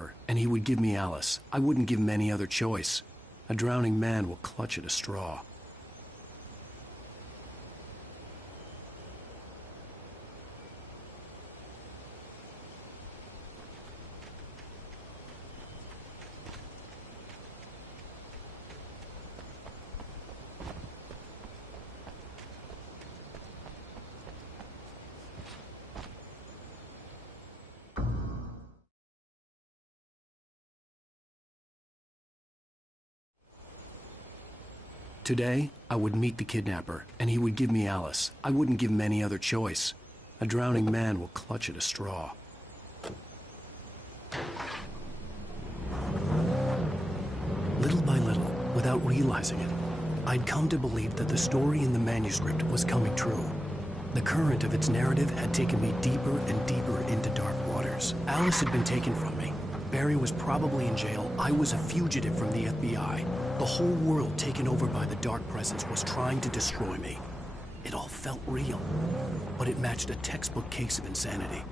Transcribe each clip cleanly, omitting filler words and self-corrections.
kidnapper, and he would give me Alice. I wouldn't give him any other choice. A drowning man will clutch at a straw. Today, I would meet the kidnapper, and he would give me Alice. I wouldn't give him any other choice. A drowning man will clutch at a straw. Little by little, without realizing it, I'd come to believe that the story in the manuscript was coming true. The current of its narrative had taken me deeper and deeper into dark waters. Alice had been taken from me. Barry was probably in jail. I was a fugitive from the FBI. The whole world taken over by the Dark Presence was trying to destroy me. It all felt real, but it matched a textbook case of insanity.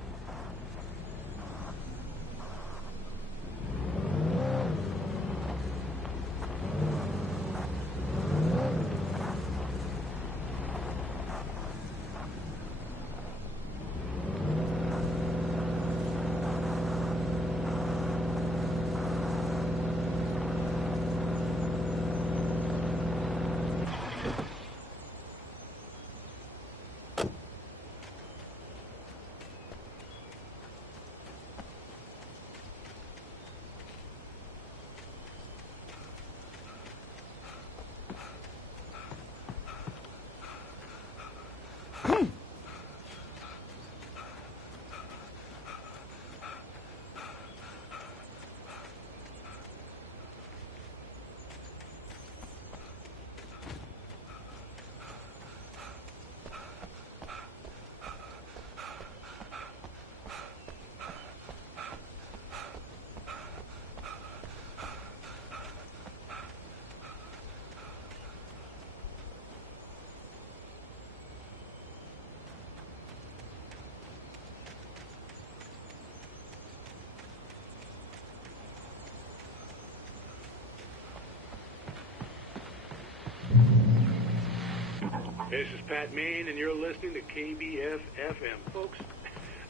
This is Pat Main, and you're listening to KBF-FM. Folks,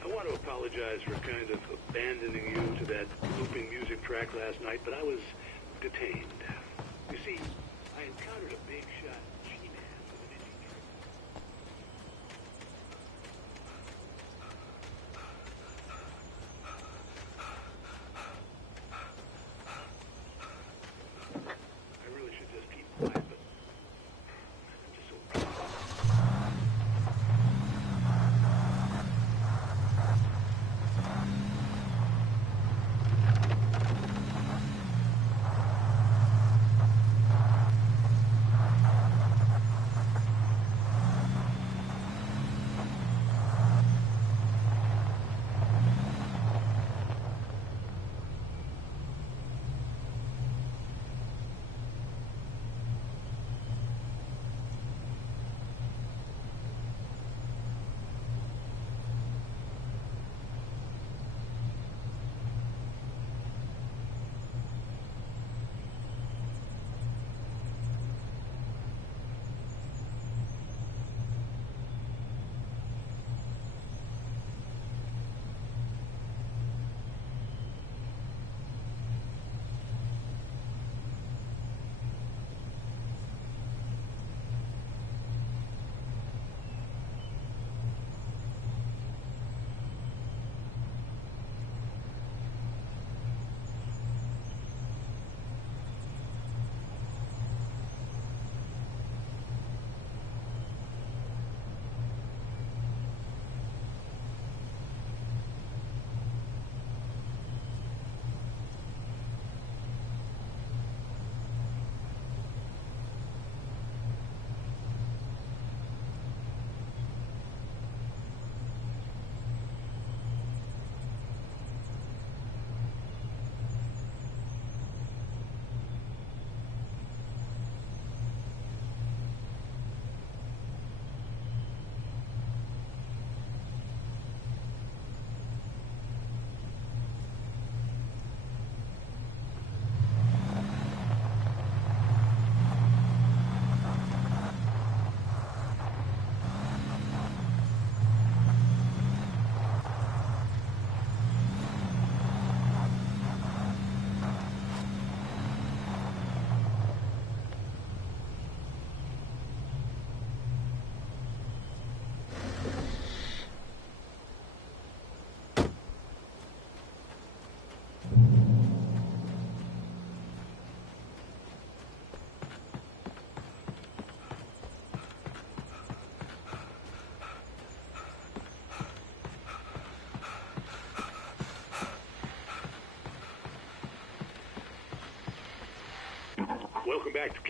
I want to apologize for kind of abandoning you to that looping music track last night, but I was detained. You see, I encountered a big shot G-man with an itchy trick. I really should just keep quiet, but I'm just so proud.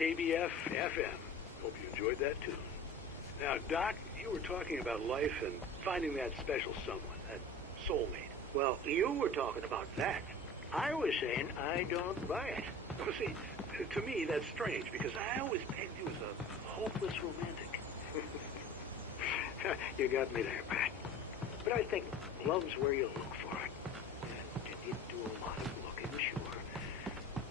KBF FM. Hope you enjoyed that tune. Now, Doc, you were talking about life and finding that special someone, that soulmate. Well, you were talking about that. I was saying I don't buy it. Well, see, to me, that's strange, because I always pegged you as a hopeless romantic. You got me there, Pat. But I think love's where you look for it. And you do a lot of looking, sure.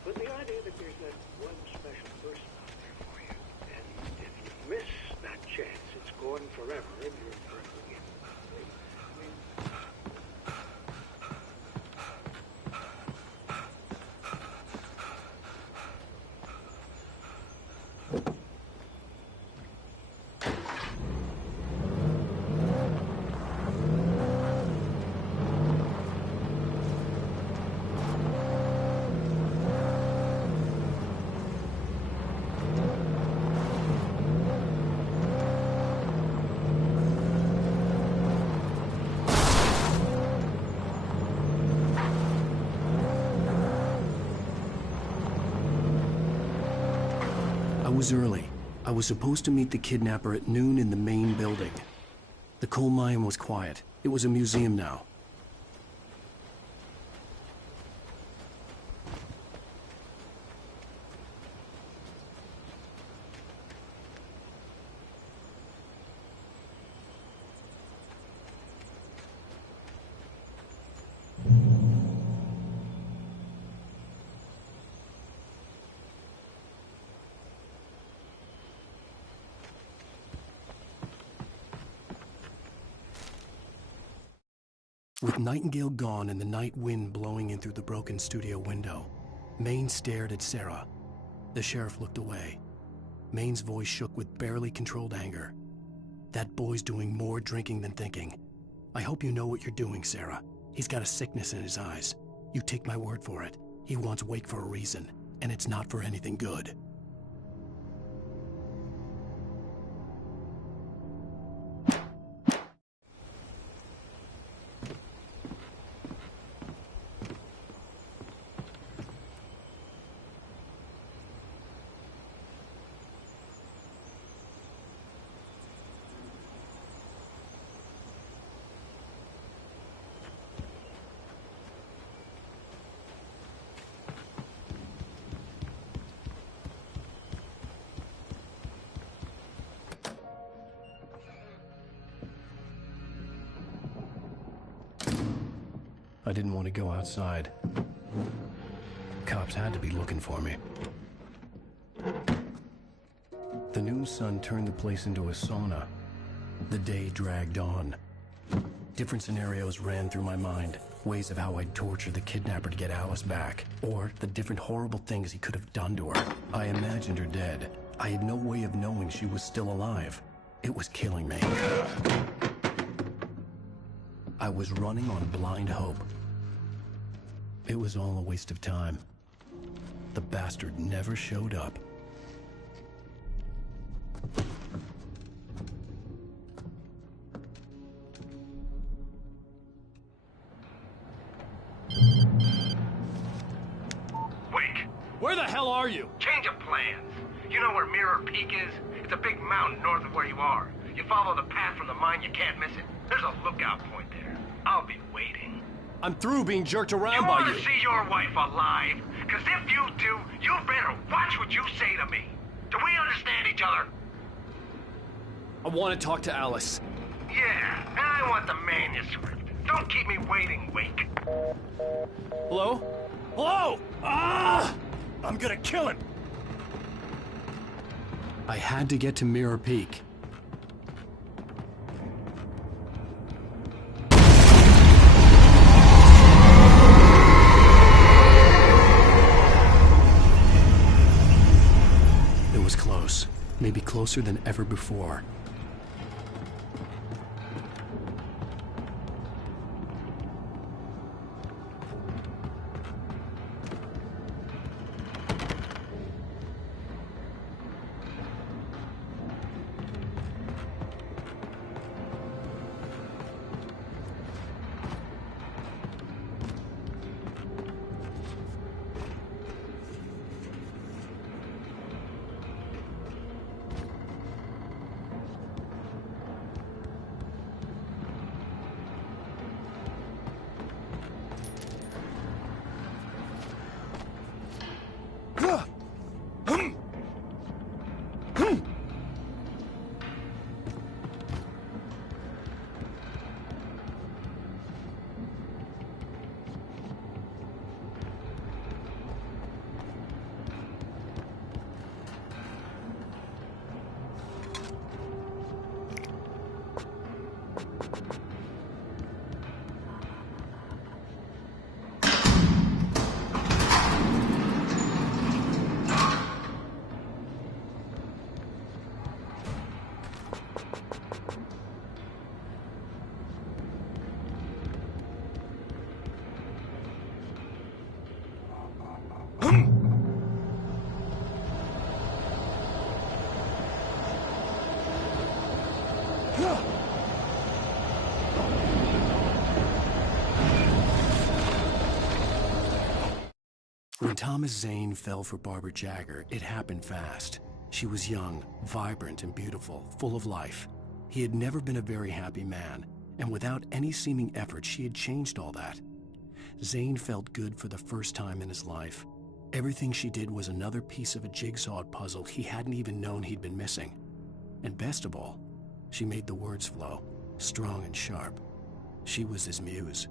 But the idea that there's that one special person out there for you, and if you miss that chance, it's gone forever, and you're forever again. I was early. I was supposed to meet the kidnapper at noon in the main building. The coal mine was quiet. It was a museum now. With Nightingale gone and the night wind blowing in through the broken studio window, Maine stared at Sarah. The sheriff looked away. Maine's voice shook with barely controlled anger. That boy's doing more drinking than thinking. I hope you know what you're doing, Sarah. He's got a sickness in his eyes. You take my word for it. He wants Wake for a reason, and it's not for anything good. I didn't want to go outside. Cops had to be looking for me. The noon sun turned the place into a sauna. The day dragged on. Different scenarios ran through my mind. Ways of how I'd torture the kidnapper to get Alice back. Or the different horrible things he could have done to her. I imagined her dead. I had no way of knowing she was still alive. It was killing me. I was running on blind hope. It was all a waste of time. The bastard never showed up. Wake! Where the hell are you? Change of plans. You know where Mirror Peak is? It's a big mountain north of where you are. You follow the path from the mine, you can't miss it. There's a lookout point there. I'll be waiting. I'm through being jerked around You by want you. to see your wife alive? Because if you do, you better watch what you say to me. Do we understand each other? I want to talk to Alice. Yeah, and I want the manuscript. Don't keep me waiting, Wake. Hello? Hello! Ah! I'm gonna kill him! I had to get to Mirror Peak. It was close, maybe closer than ever before. When Thomas Zane fell for Barbara Jagger, it happened fast. She was young, vibrant, and beautiful, full of life. He had never been a very happy man, and without any seeming effort, she had changed all that. Zane felt good for the first time in his life. Everything she did was another piece of a jigsaw puzzle he hadn't even known he'd been missing. And best of all, she made the words flow, strong and sharp. She was his muse.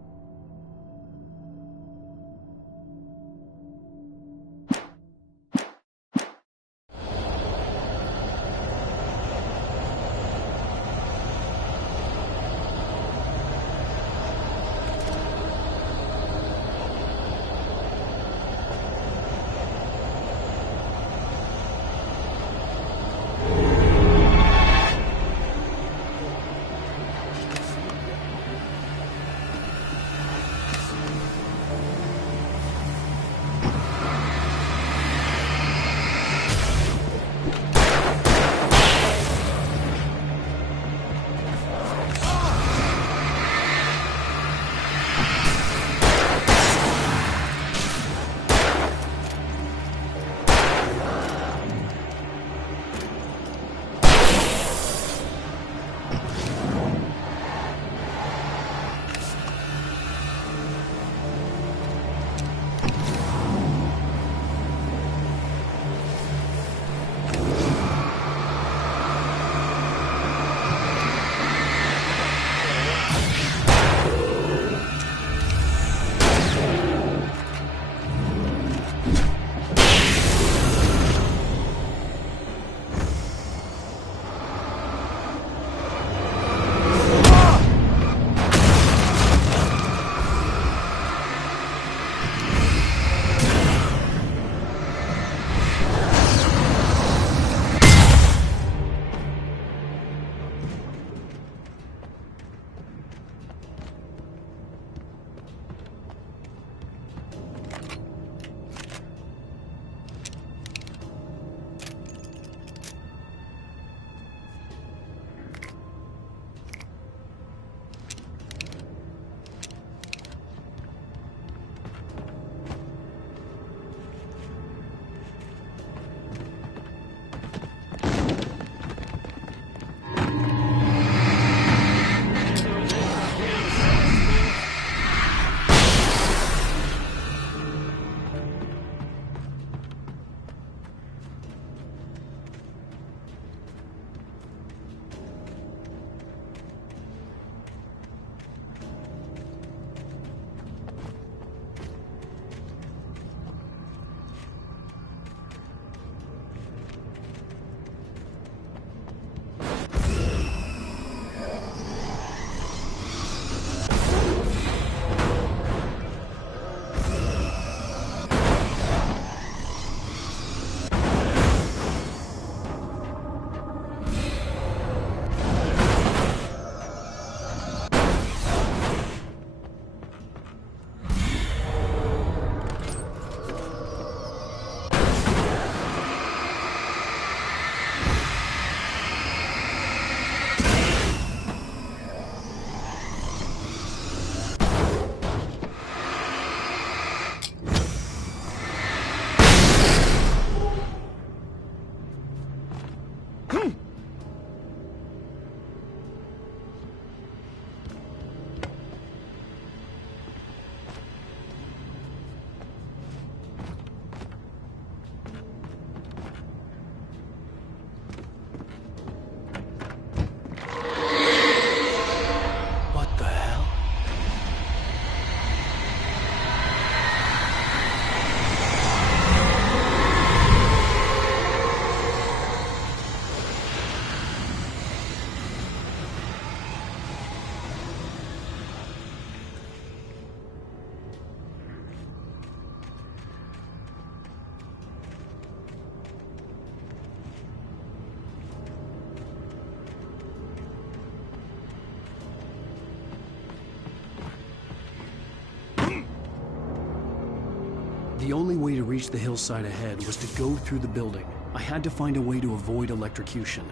The only way to reach the hillside ahead was to go through the building. I had to find a way to avoid electrocution.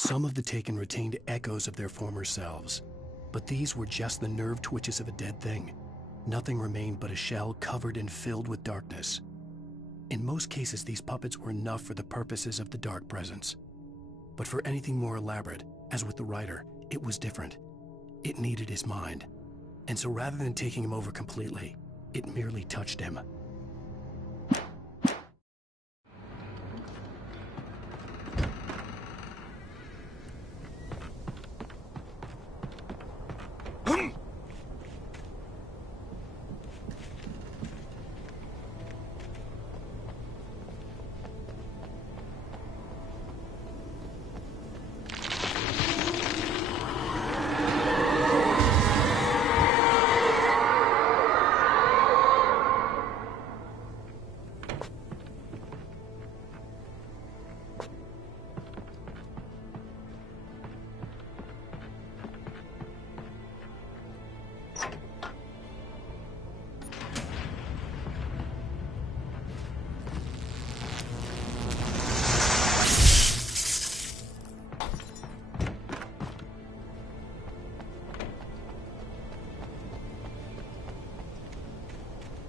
Some of the Taken retained echoes of their former selves, but these were just the nerve twitches of a dead thing. Nothing remained but a shell covered and filled with darkness. In most cases, these puppets were enough for the purposes of the Dark Presence. But for anything more elaborate, as with the writer, it was different. It needed his mind. And so rather than taking him over completely, it merely touched him.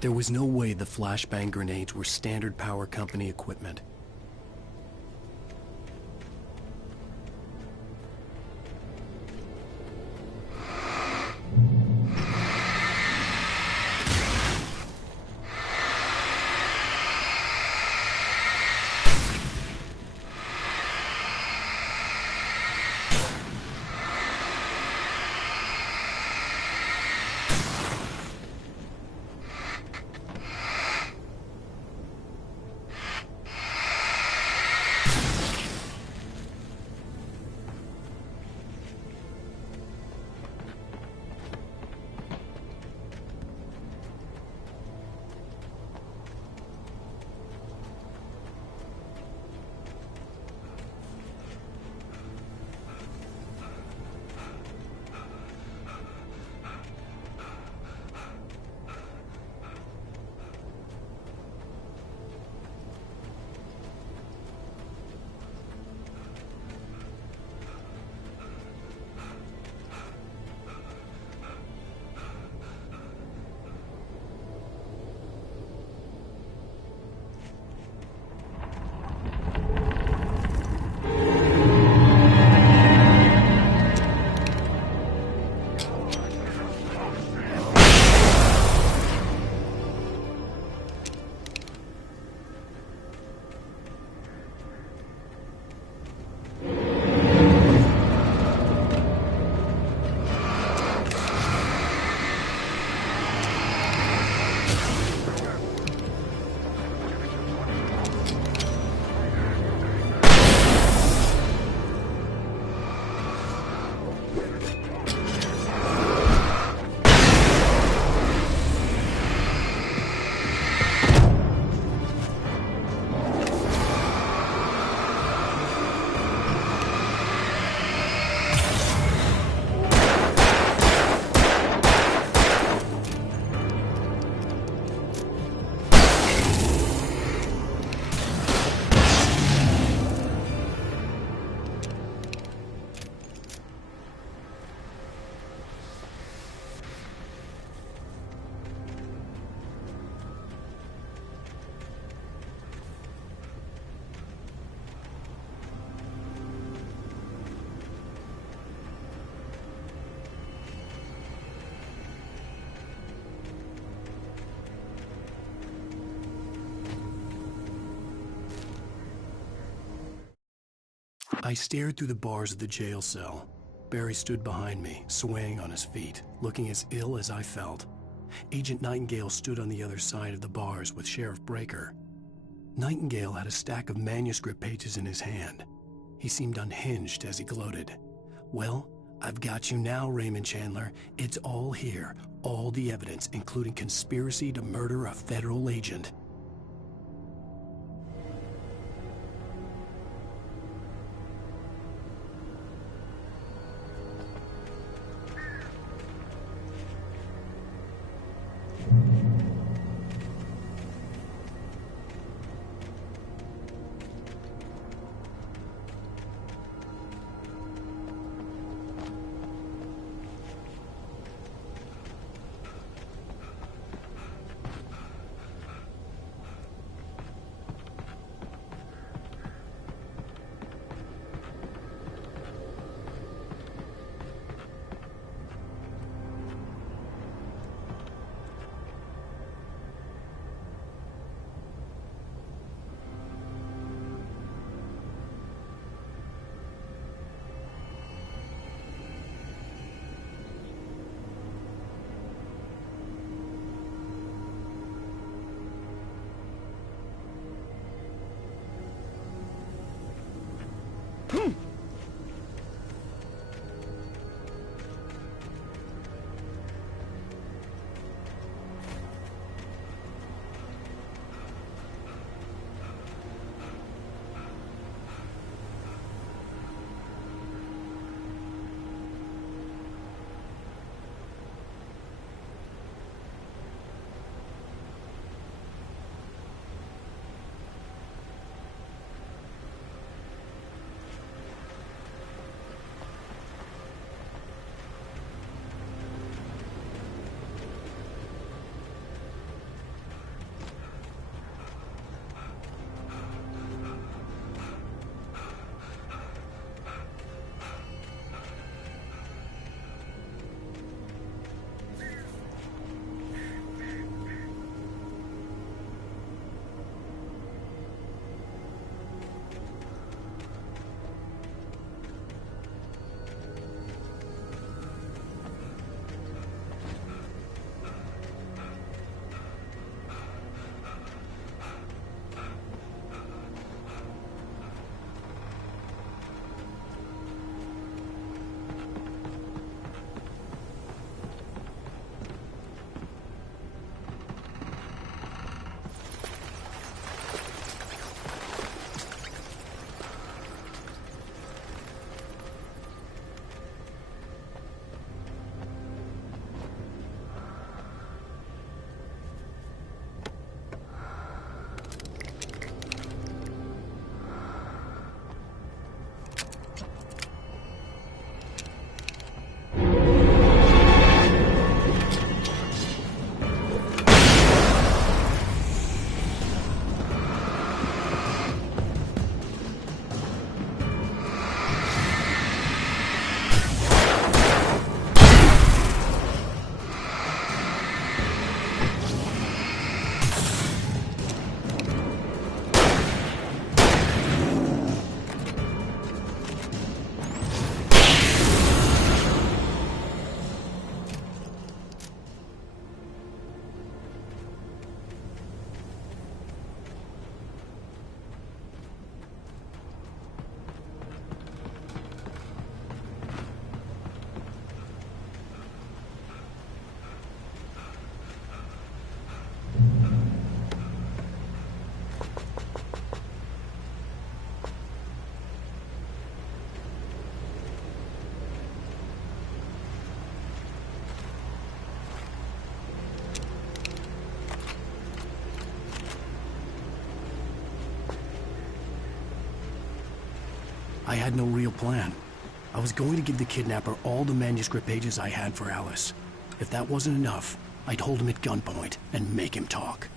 There was no way the flashbang grenades were standard power company equipment. I stared through the bars of the jail cell. Barry stood behind me, swaying on his feet, looking as ill as I felt. Agent Nightingale stood on the other side of the bars with Sheriff Breaker. Nightingale had a stack of manuscript pages in his hand. He seemed unhinged as he gloated. "Well, I've got you now, Raymond Chandler. It's all here. All the evidence, including conspiracy to murder a federal agent." I had no real plan. I was going to give the kidnapper all the manuscript pages I had for Alice. If that wasn't enough, I'd hold him at gunpoint and make him talk.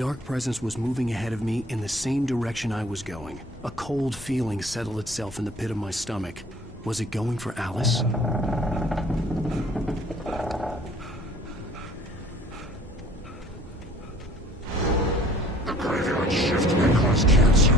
dark presence was moving ahead of me in the same direction I was going. A cold feeling settled itself in the pit of my stomach. Was it going for Alice? The graveyard shift may cause cancer.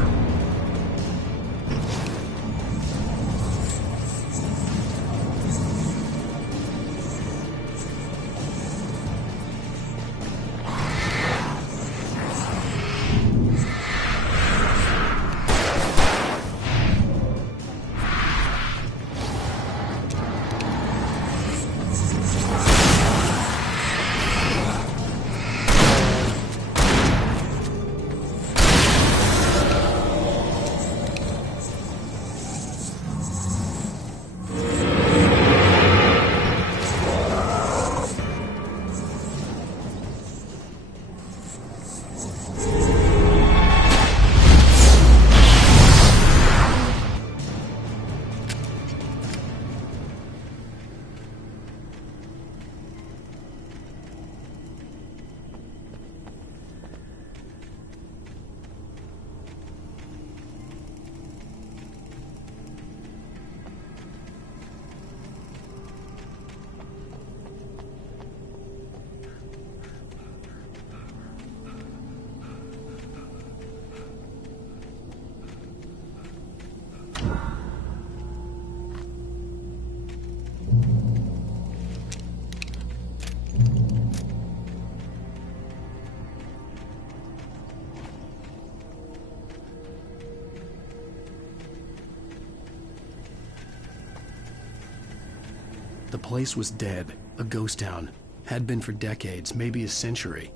The place was dead, a ghost town. Had been for decades, maybe a century.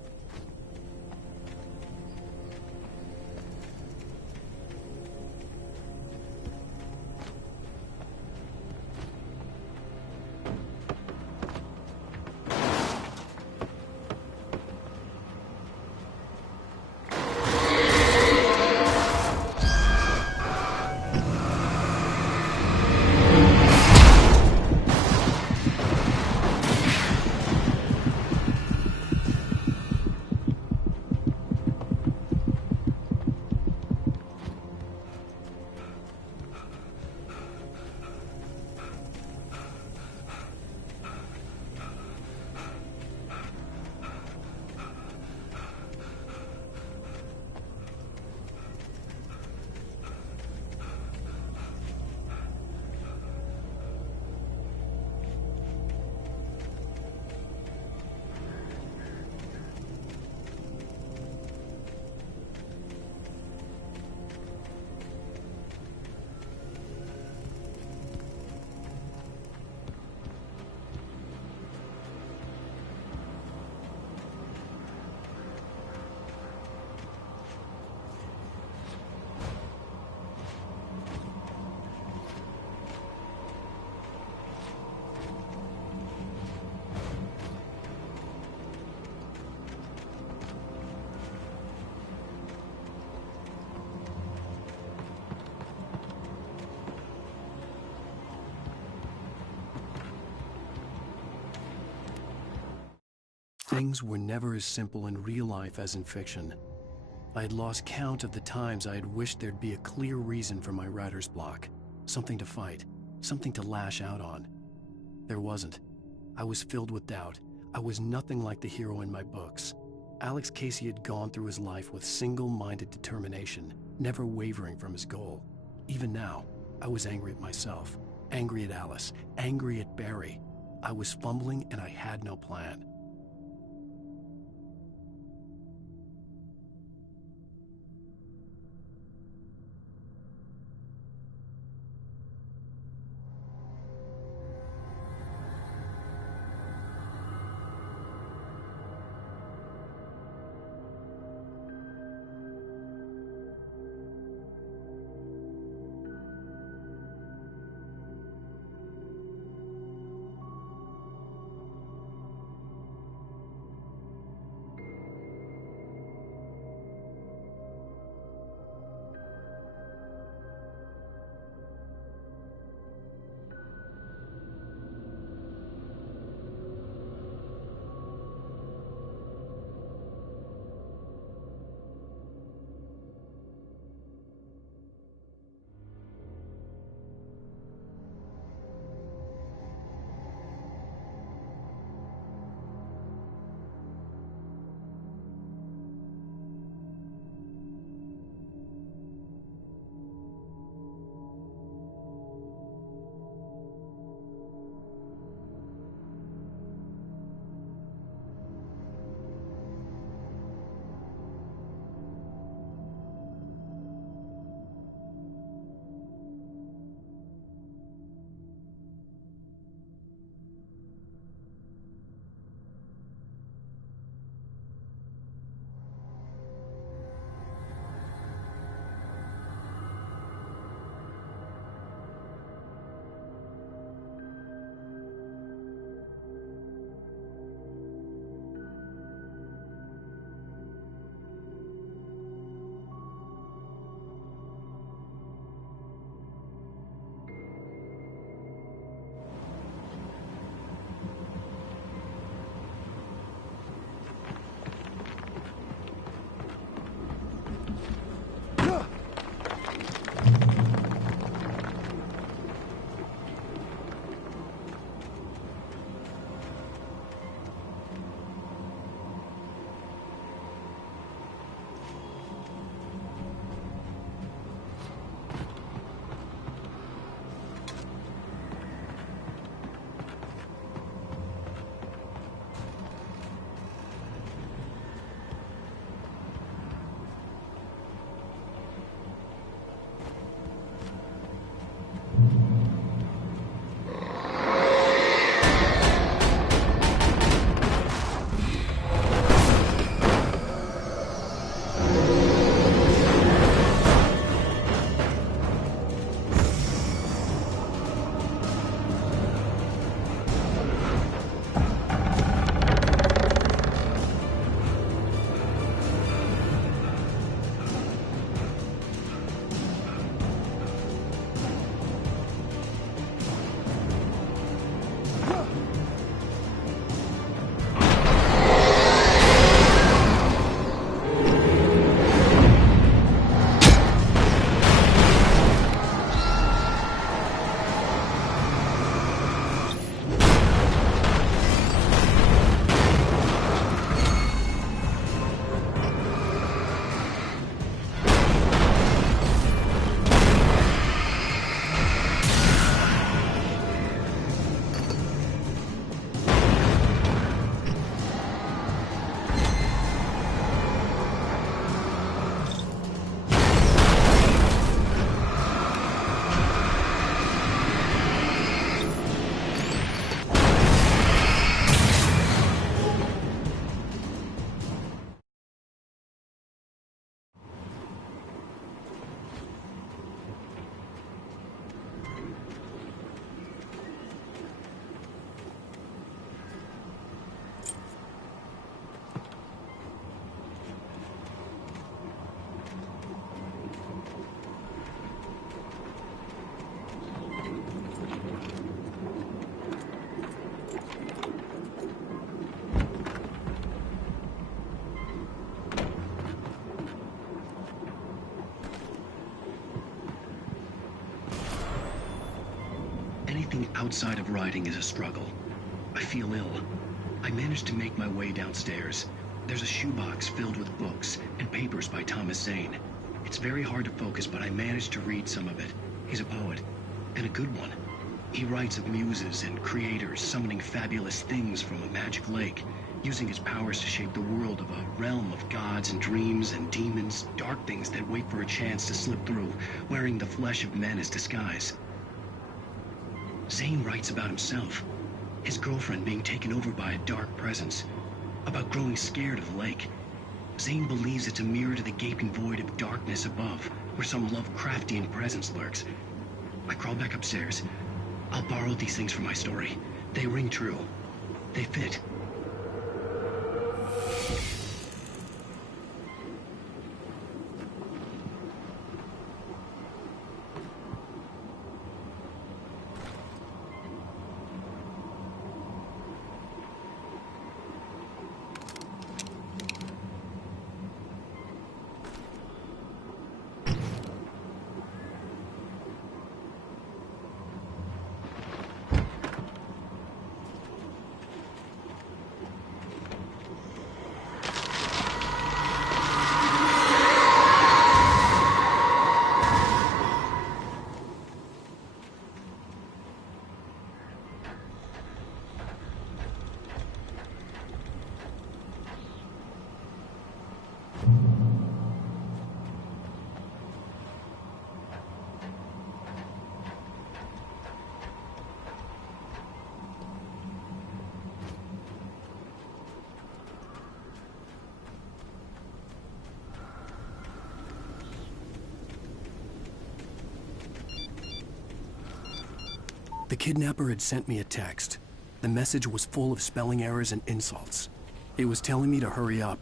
Things were never as simple in real life as in fiction. I had lost count of the times I had wished there'd be a clear reason for my writer's block. Something to fight, something to lash out on. There wasn't. I was filled with doubt. I was nothing like the hero in my books. Alex Casey had gone through his life with single-minded determination, never wavering from his goal. Even now, I was angry at myself, angry at Alice, angry at Barry. I was fumbling and I had no plan. Anything outside of writing is a struggle. I feel ill. I managed to make my way downstairs. There's a shoebox filled with books and papers by Thomas Zane. It's very hard to focus, but I managed to read some of it. He's a poet, and a good one. He writes of muses and creators summoning fabulous things from a magic lake, using his powers to shape the world of a realm of gods and dreams and demons, dark things that wait for a chance to slip through, wearing the flesh of men as disguise. Zane writes about himself, his girlfriend being taken over by a dark presence, about growing scared of the lake. Zane believes it's a mirror to the gaping void of darkness above, where some Lovecraftian presence lurks. I crawl back upstairs. I'll borrow these things for my story. They ring true. They fit. The kidnapper had sent me a text. The message was full of spelling errors and insults. It was telling me to hurry up.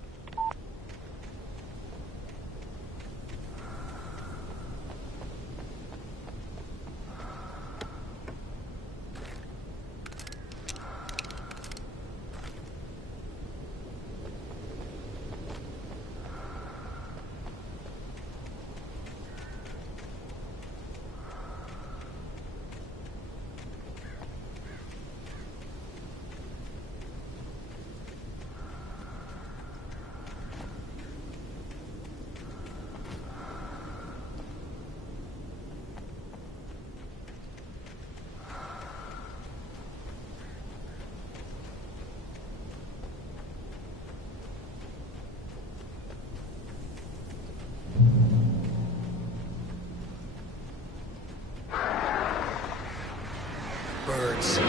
Birds.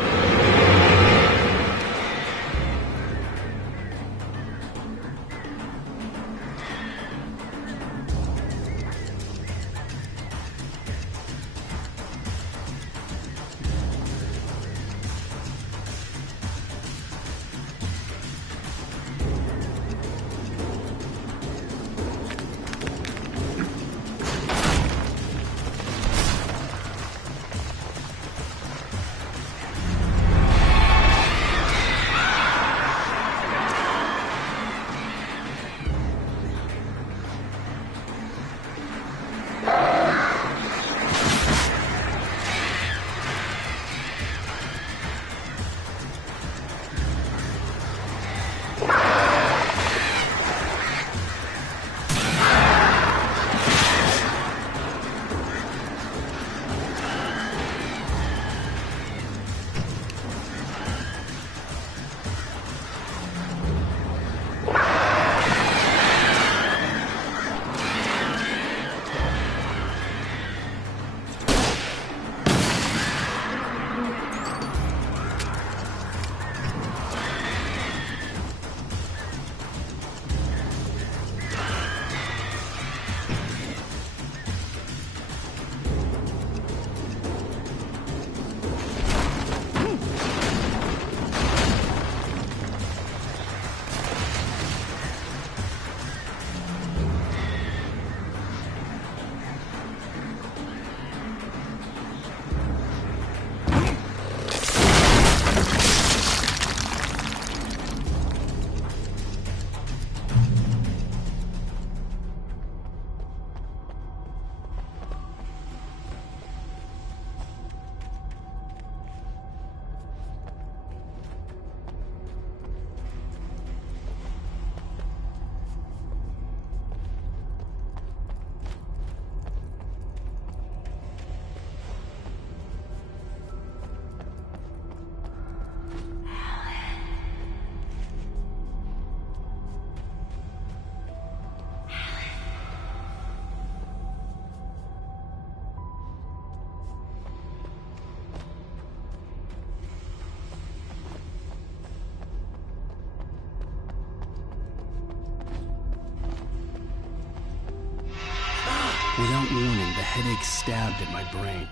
headache stabbed at my brain.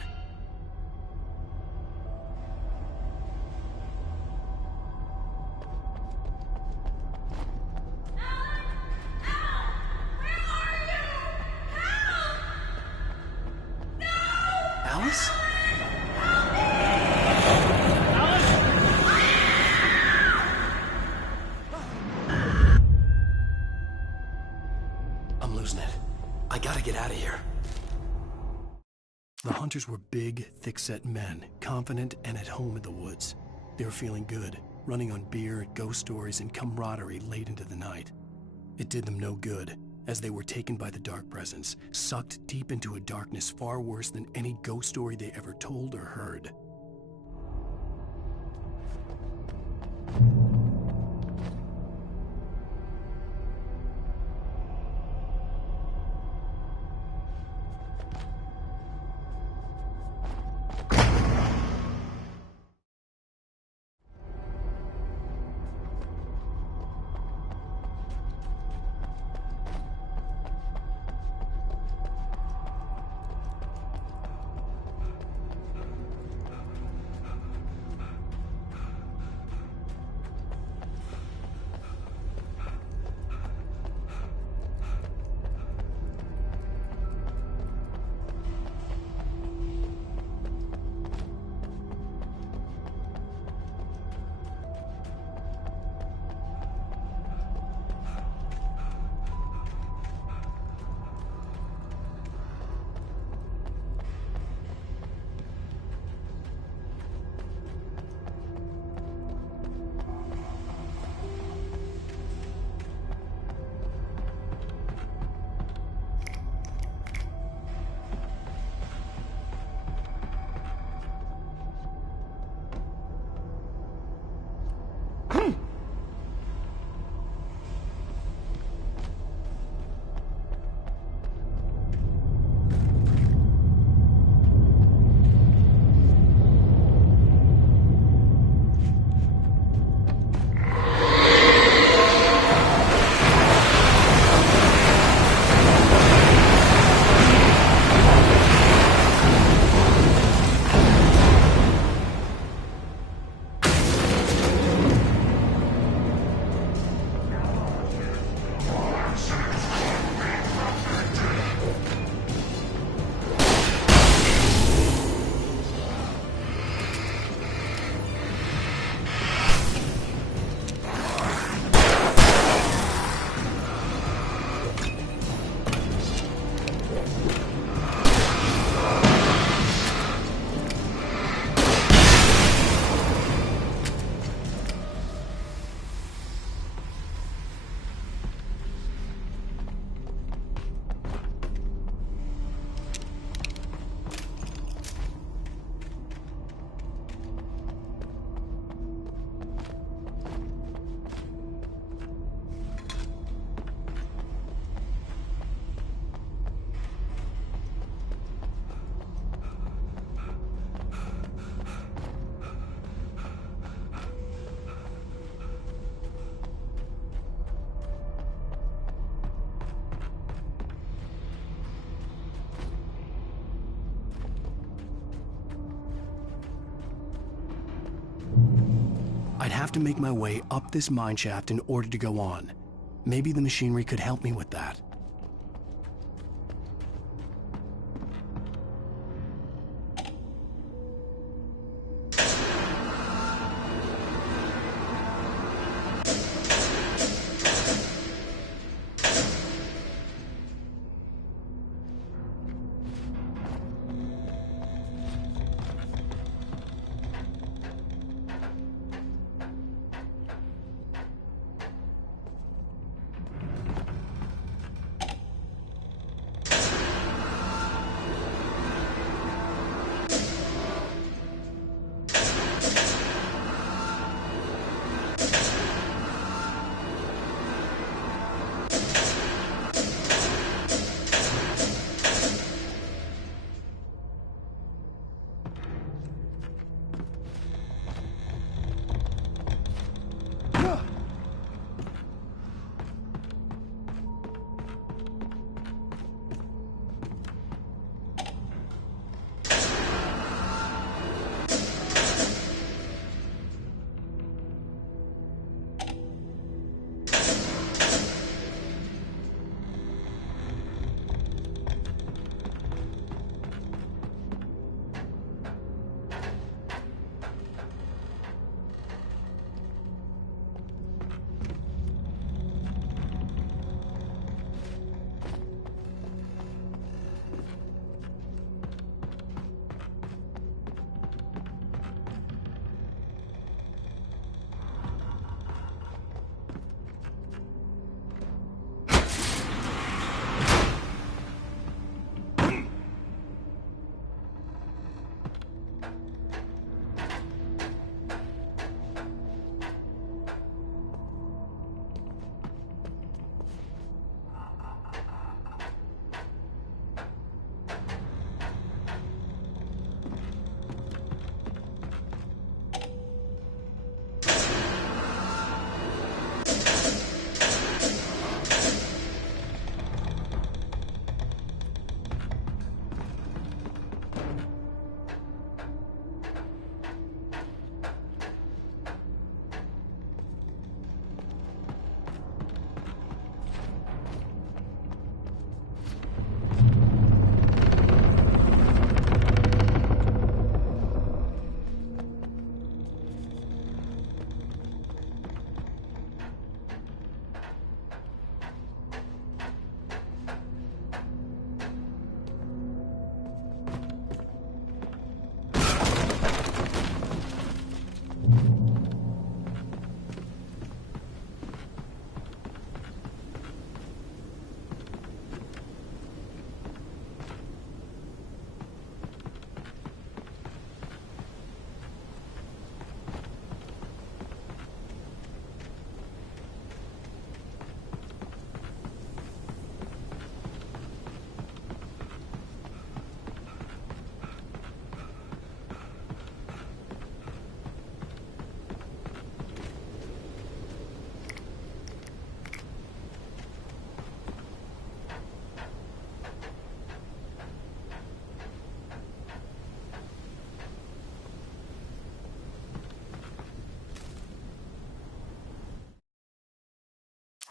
Alice? I'm losing it. I gotta get out of here. The hunters were big, thick-set men, confident and at home in the woods. They were feeling good, running on beer, ghost stories, and camaraderie late into the night. It did them no good, as they were taken by the dark presence, sucked deep into a darkness far worse than any ghost story they ever told or heard. I'd have to make my way up this mine shaft in order to go on. Maybe the machinery could help me with that.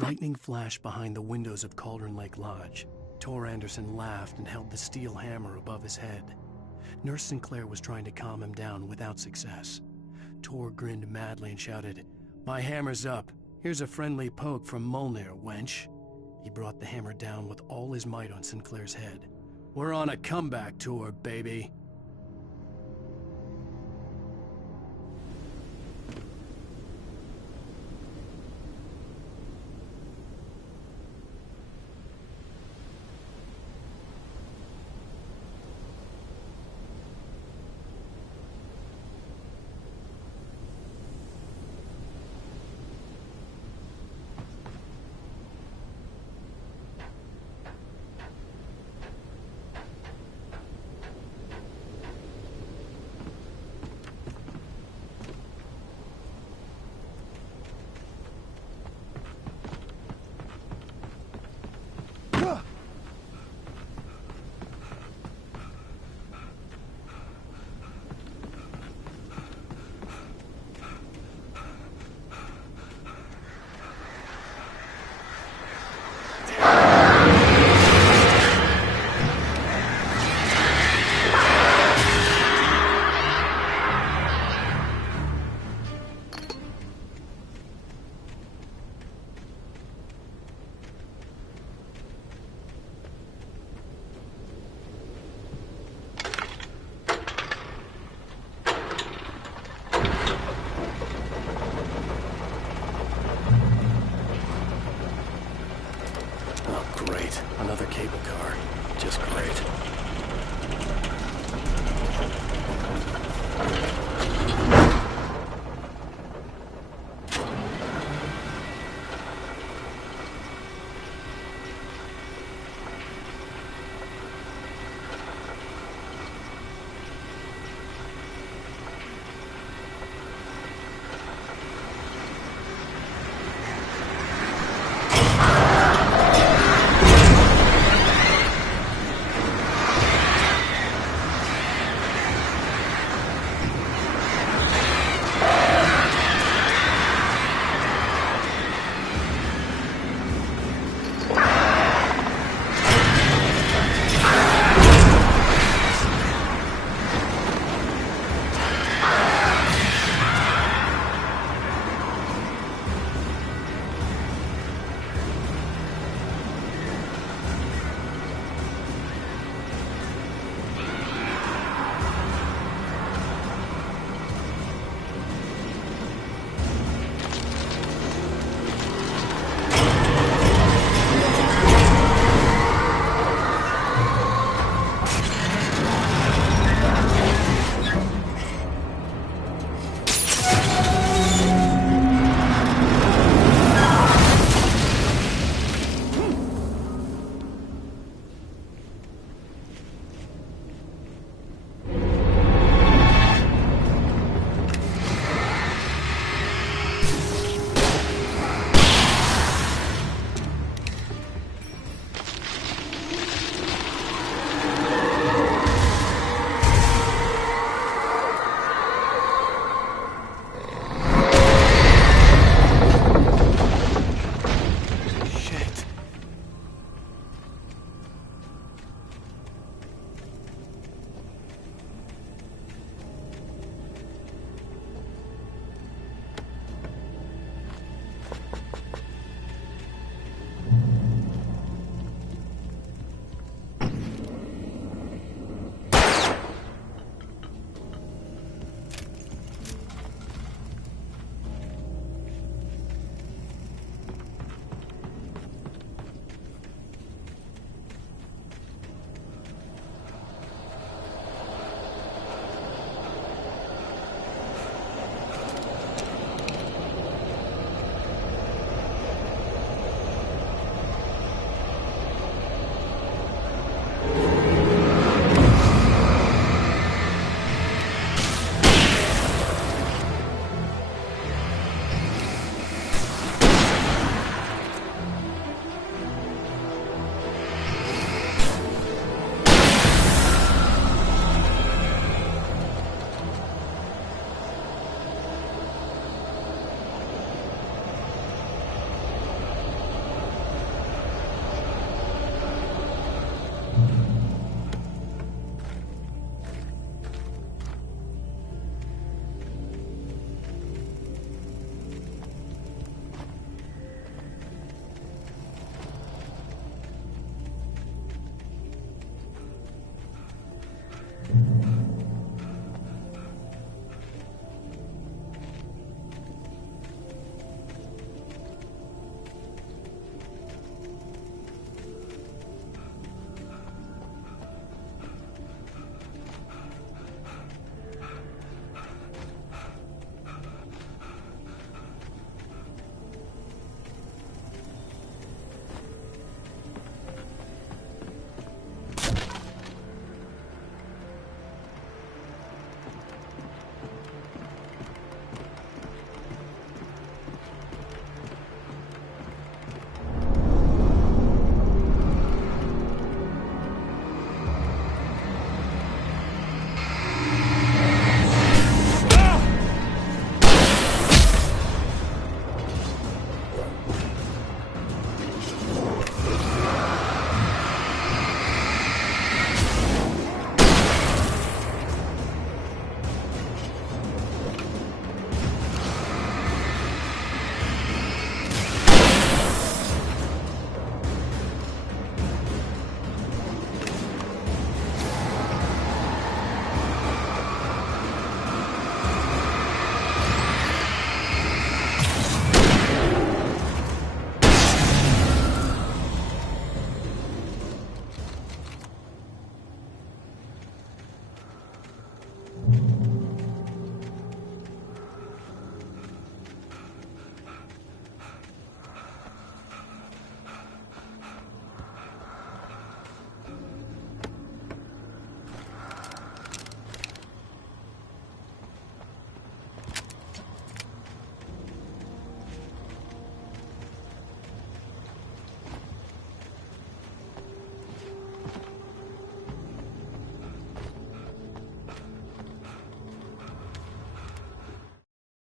Lightning flashed behind the windows of Cauldron Lake Lodge. Tor Anderson laughed and held the steel hammer above his head. Nurse Sinclair was trying to calm him down without success. Tor grinned madly and shouted, "My hammer's up. Here's a friendly poke from Molnir, wench." He brought the hammer down with all his might on Sinclair's head. "We're on a comeback tour, baby."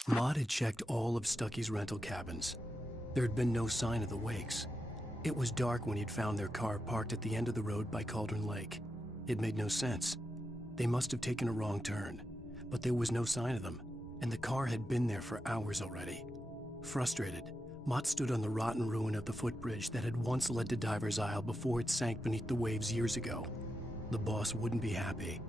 Maud had checked all of Stucky's rental cabins. There had been no sign of the Wakes. It was dark when he'd found their car parked at the end of the road by Cauldron Lake. It made no sense. They must have taken a wrong turn, but there was no sign of them, and the car had been there for hours already. Frustrated, Mott stood on the rotten ruin of the footbridge that had once led to Diver's Isle before it sank beneath the waves years ago. The boss wouldn't be happy.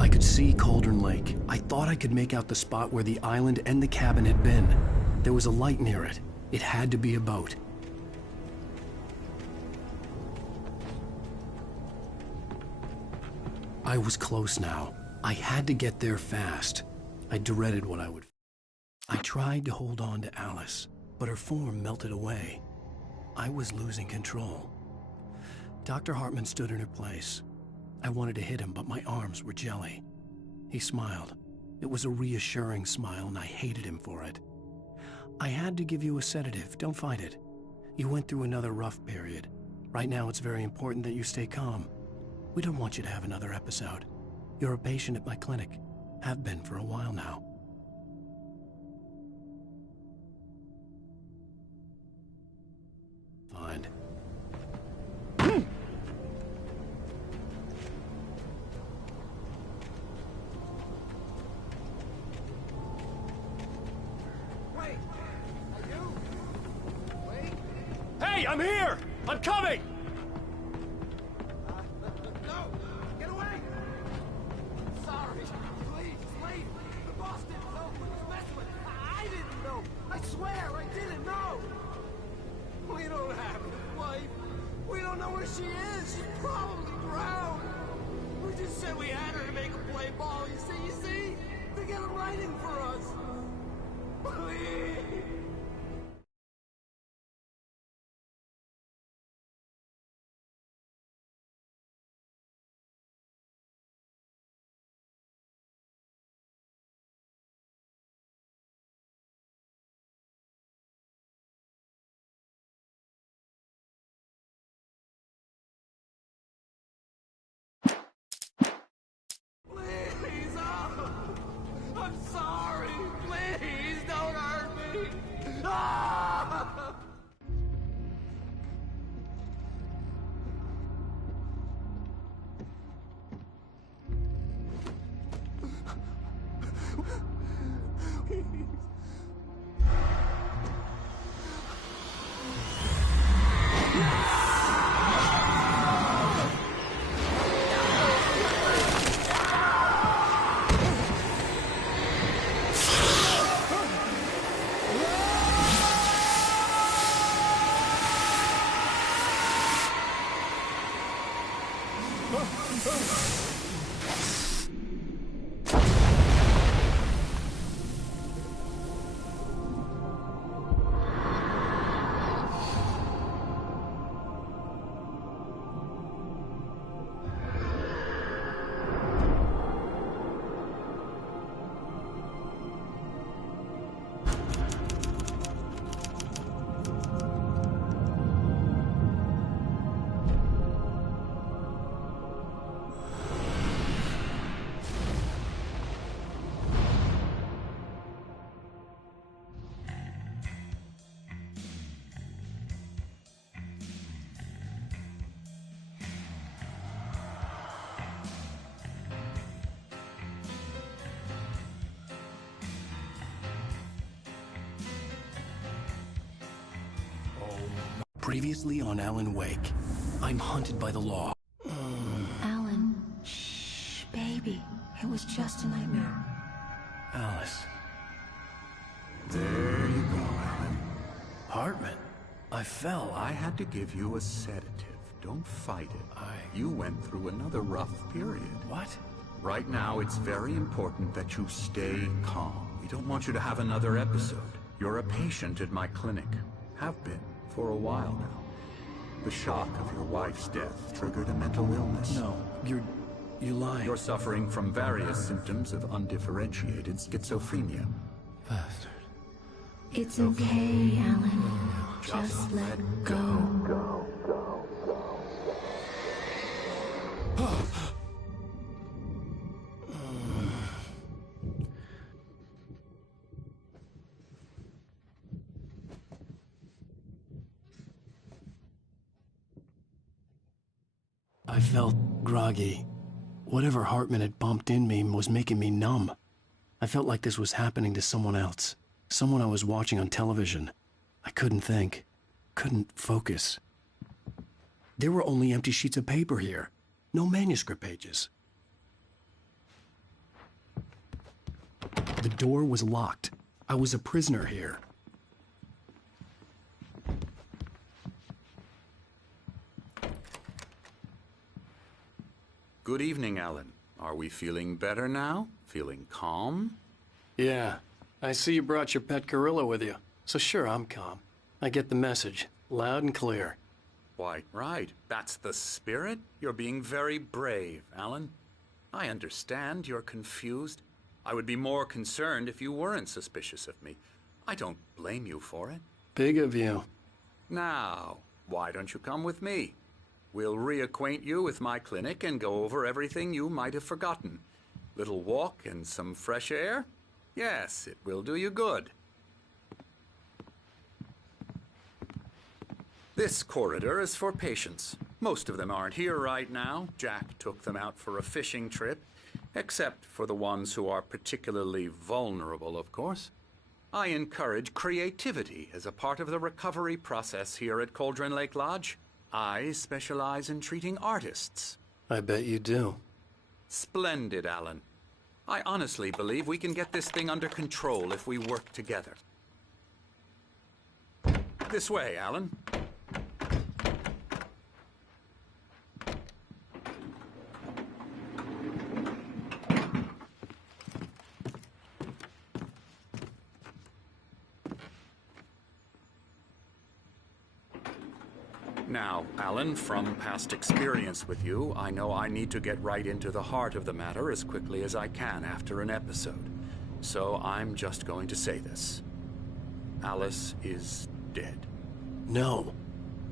I could see Cauldron Lake. I thought I could make out the spot where the island and the cabin had been. There was a light near it. It had to be a boat. I was close now. I had to get there fast. I dreaded what I would. I tried to hold on to Alice, but her form melted away. I was losing control. Dr. Hartman stood in her place. I wanted to hit him, but my arms were jelly. He smiled. It was a reassuring smile, and I hated him for it. I had to give you a sedative. Don't fight it. You went through another rough period. Right now, it's very important that you stay calm. We don't want you to have another episode. You're a patient at my clinic. Have been for a while now. Hey, I'm here! I'm coming! No! Get away! Sorry. Please, leave. The boss didn't know who was messing with. I didn't know. I swear, I didn't know. We don't have his wife. We don't know where she is. She's probably drowned. We just said we had her to make a play ball. You see? They got a writing for us. Please. Please, I'm sorry. Please, don't hurt me. Ah! Previously on Alan Wake, I'm hunted by the law. Alan, shh, baby. It was just a nightmare. Alice. There you go, Alan. Hartman. I fell. I had to give you a sedative. Don't fight it. You went through another rough period. What? Right now, it's very important that you stay calm. We don't want you to have another episode. You're a patient at my clinic. Have been for a while now. The shock of your wife's death triggered a mental illness. No, you're lying. You're suffering from various symptoms of undifferentiated schizophrenia. Bastard. It's okay, Alan. Just let go. I felt groggy. Whatever Hartman had bumped in me was making me numb. I felt like this was happening to someone else. Someone I was watching on television. I couldn't think. Couldn't focus. There were only empty sheets of paper here. No manuscript pages. The door was locked. I was a prisoner here. Good evening, Alan. Are we feeling better now? Feeling calm? Yeah. I see you brought your pet gorilla with you. So sure, I'm calm. I get the message. Loud and clear. Why, right. That's the spirit. You're being very brave, Alan. I understand you're confused. I would be more concerned if you weren't suspicious of me. I don't blame you for it. Big of you. Now, why don't you come with me? We'll reacquaint you with my clinic and go over everything you might have forgotten. Little walk and some fresh air? Yes, it will do you good. This corridor is for patients. Most of them aren't here right now. Jack took them out for a fishing trip, except for the ones who are particularly vulnerable, of course. I encourage creativity as a part of the recovery process here at Cauldron Lake Lodge. I specialize in treating artists. I bet you do. Splendid, Alan. I honestly believe we can get this thing under control if we work together. This way, Alan. Now, Alan, from past experience with you, I know I need to get right into the heart of the matter as quickly as I can after an episode. So I'm just going to say this. Alice is dead. No.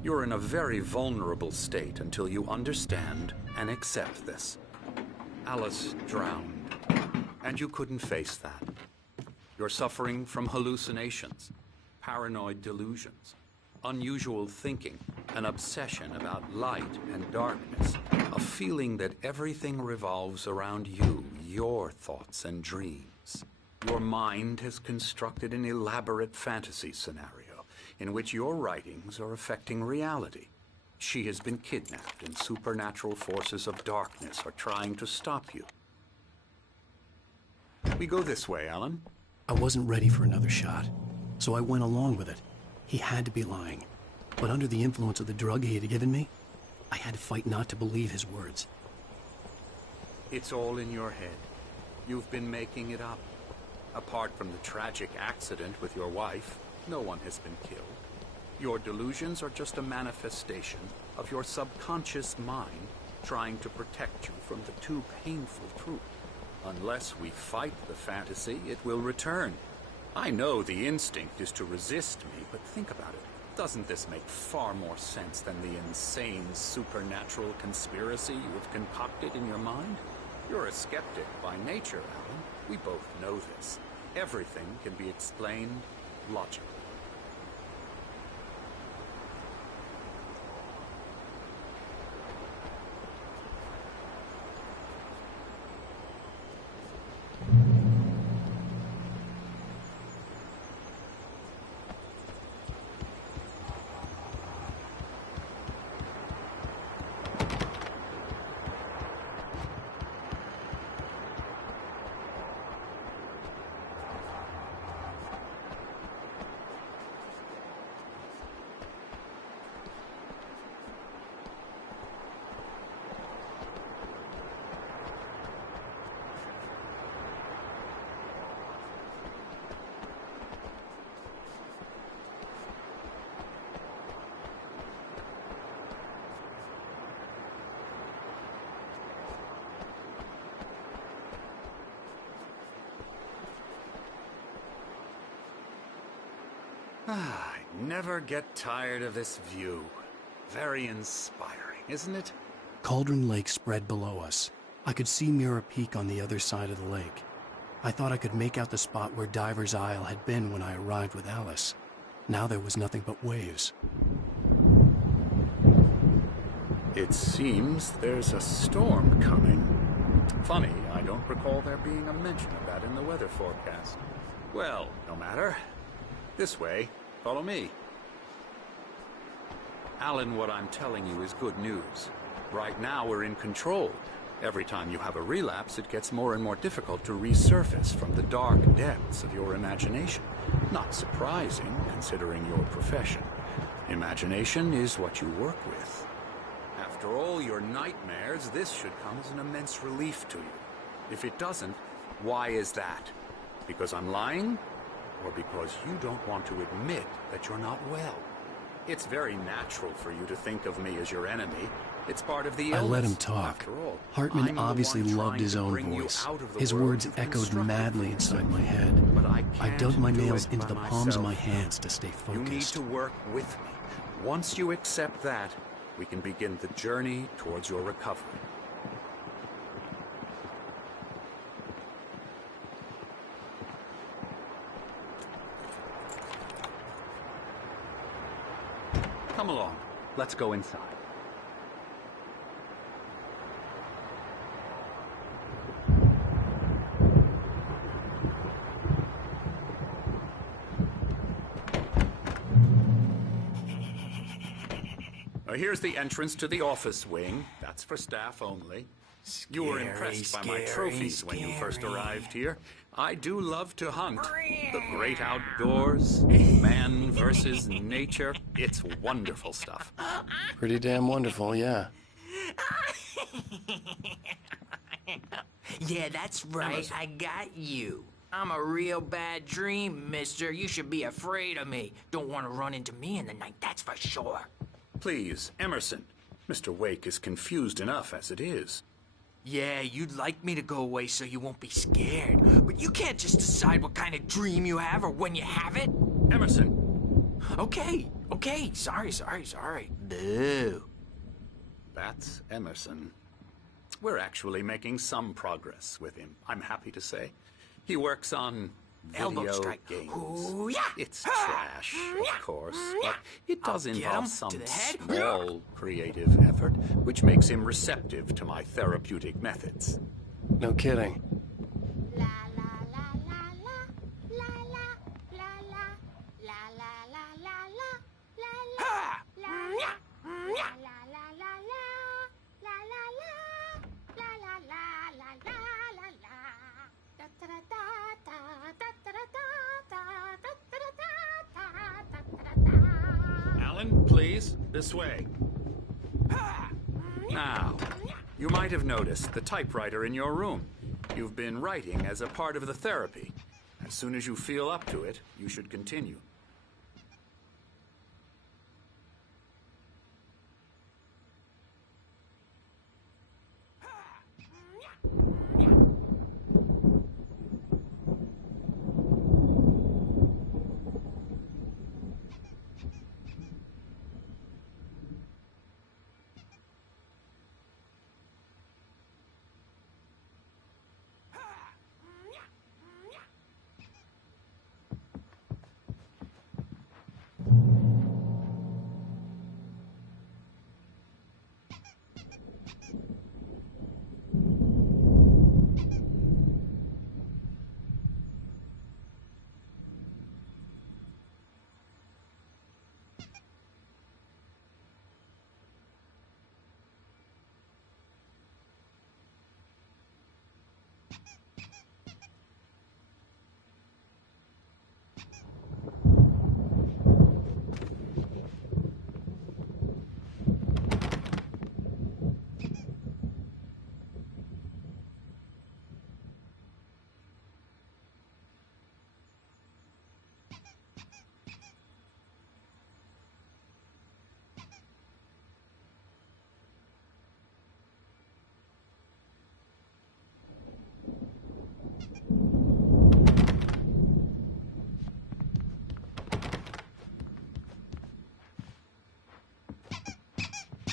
You're in a very vulnerable state until you understand and accept this. Alice drowned, and you couldn't face that. You're suffering from hallucinations, paranoid delusions, unusual thinking, an obsession about light and darkness, a feeling that everything revolves around you, your thoughts and dreams. Your mind has constructed an elaborate fantasy scenario in which your writings are affecting reality. She has been kidnapped and supernatural forces of darkness are trying to stop you. We go this way, Alan. I wasn't ready for another shot, so I went along with it. He had to be lying. But under the influence of the drug he had given me, I had to fight not to believe his words. It's all in your head. You've been making it up. Apart from the tragic accident with your wife, no one has been killed. Your delusions are just a manifestation of your subconscious mind trying to protect you from the too painful truth. Unless we fight the fantasy, it will return. I know the instinct is to resist me, but think about it. Doesn't this make far more sense than the insane supernatural conspiracy you have concocted in your mind? You're a skeptic by nature, Alan. We both know this. Everything can be explained logically. I never get tired of this view. Very inspiring, isn't it? Cauldron Lake spread below us. I could see Mirror Peak on the other side of the lake. I thought I could make out the spot where Diver's Isle had been when I arrived with Alice. Now there was nothing but waves. It seems there's a storm coming. Funny, I don't recall there being a mention of that in the weather forecast. Well, no matter. This way. Follow me. Alan, what I'm telling you is good news. Right now we're in control. Every time you have a relapse, it gets more and more difficult to resurface from the dark depths of your imagination. Not surprising, considering your profession. Imagination is what you work with. After all your nightmares, this should come as an immense relief to you. If it doesn't, why is that? Because I'm lying? Or because you don't want to admit that you're not well? It's very natural for you to think of me as your enemy. It's part of the illness. I let him talk. After all, Hartman obviously loved his own voice. His words echoed madly inside my head. But I dug my nails into the palms of my hands to stay You need focused. to work with me. Once you accept that, we can begin the journey towards your recovery. Come along. Let's go inside. Here's the entrance to the office wing. That's for staff only. You were impressed by my trophies when you first arrived here. I do love to hunt. The great outdoors, man versus nature. It's wonderful stuff. Pretty damn wonderful, yeah. Yeah, that's right. I got you. I'm a real bad dream, mister. You should be afraid of me. Don't want to run into me in the night, that's for sure. Please, Emerson. Mr. Wake is confused enough as it is. Yeah, you'd like me to go away so you won't be scared. But you can't just decide what kind of dream you have or when you have it. Emerson! Okay. Sorry. Boo. That's Emerson. We're actually making some progress with him, I'm happy to say. He works on Elbow video strike. games. Ooh, yeah. It's trash, of course, but it does I'll get involve him some to the head. small creative effort, which makes him receptive to my therapeutic methods. No kidding. La la la la la la la la la la la la la la la la Alan, please, this way. Now, you might have noticed the typewriter in your room. You've been writing as a part of the therapy. As soon as you feel up to it, you should continue.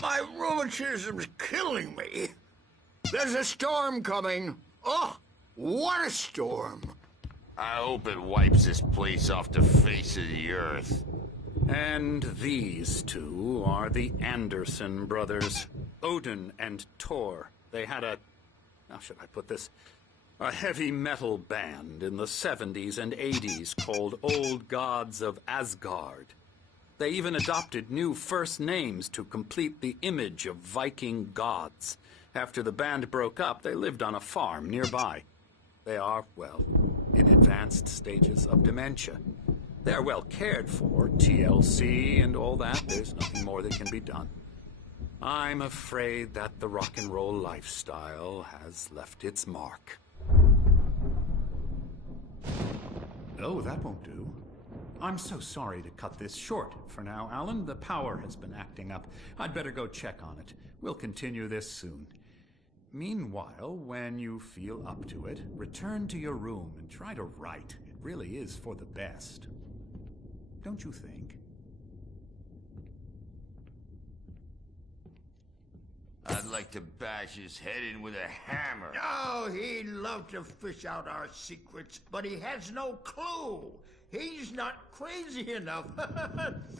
My rheumatism's killing me. There's a storm coming. Oh, what a storm. I hope it wipes this place off the face of the earth. And these two are the Anderson brothers, Odin and Thor. They had how should I put this? A heavy metal band in the 70s and 80s called Old Gods of Asgard. They even adopted new first names to complete the image of Viking gods. After the band broke up, they lived on a farm nearby. They are, well, in advanced stages of dementia. They're well cared for, TLC and all that. There's nothing more that can be done. I'm afraid that the rock and roll lifestyle has left its mark. Oh, that won't do. I'm so sorry to cut this short for now, Alan. The power has been acting up. I'd better go check on it. We'll continue this soon. Meanwhile, when you feel up to it, return to your room and try to write. It really is for the best. Don't you think? I'd like to bash his head in with a hammer. Oh, he'd love to fish out our secrets, but he has no clue. He's not crazy enough.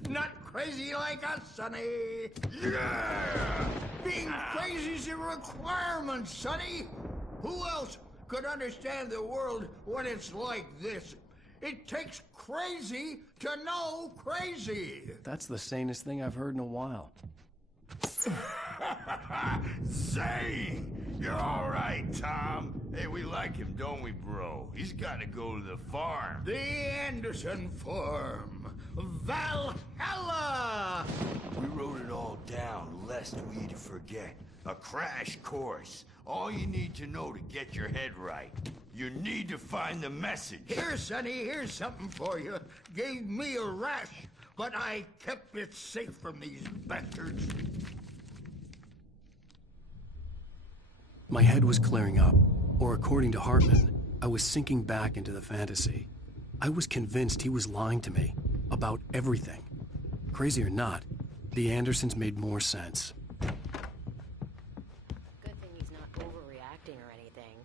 Not crazy like us, Sonny. Yeah! Being crazy's a requirement, Sonny. Who else could understand the world when it's like this? It takes crazy to know crazy. That's the sanest thing I've heard in a while. Zane! You're all right, Tom. Hey, we like him, don't we, bro? He's got to go to the farm. The Anderson Farm. Valhalla! We wrote it all down, lest we forget. A crash course. All you need to know to get your head right. You need to find the message. Here, Sonny, here's something for you. Gave me a rash, but I kept it safe from these bastards. My head was clearing up, or according to Hartman, I was sinking back into the fantasy. I was convinced he was lying to me about everything. Crazy or not, the Andersons made more sense. Good thing he's not overreacting or anything.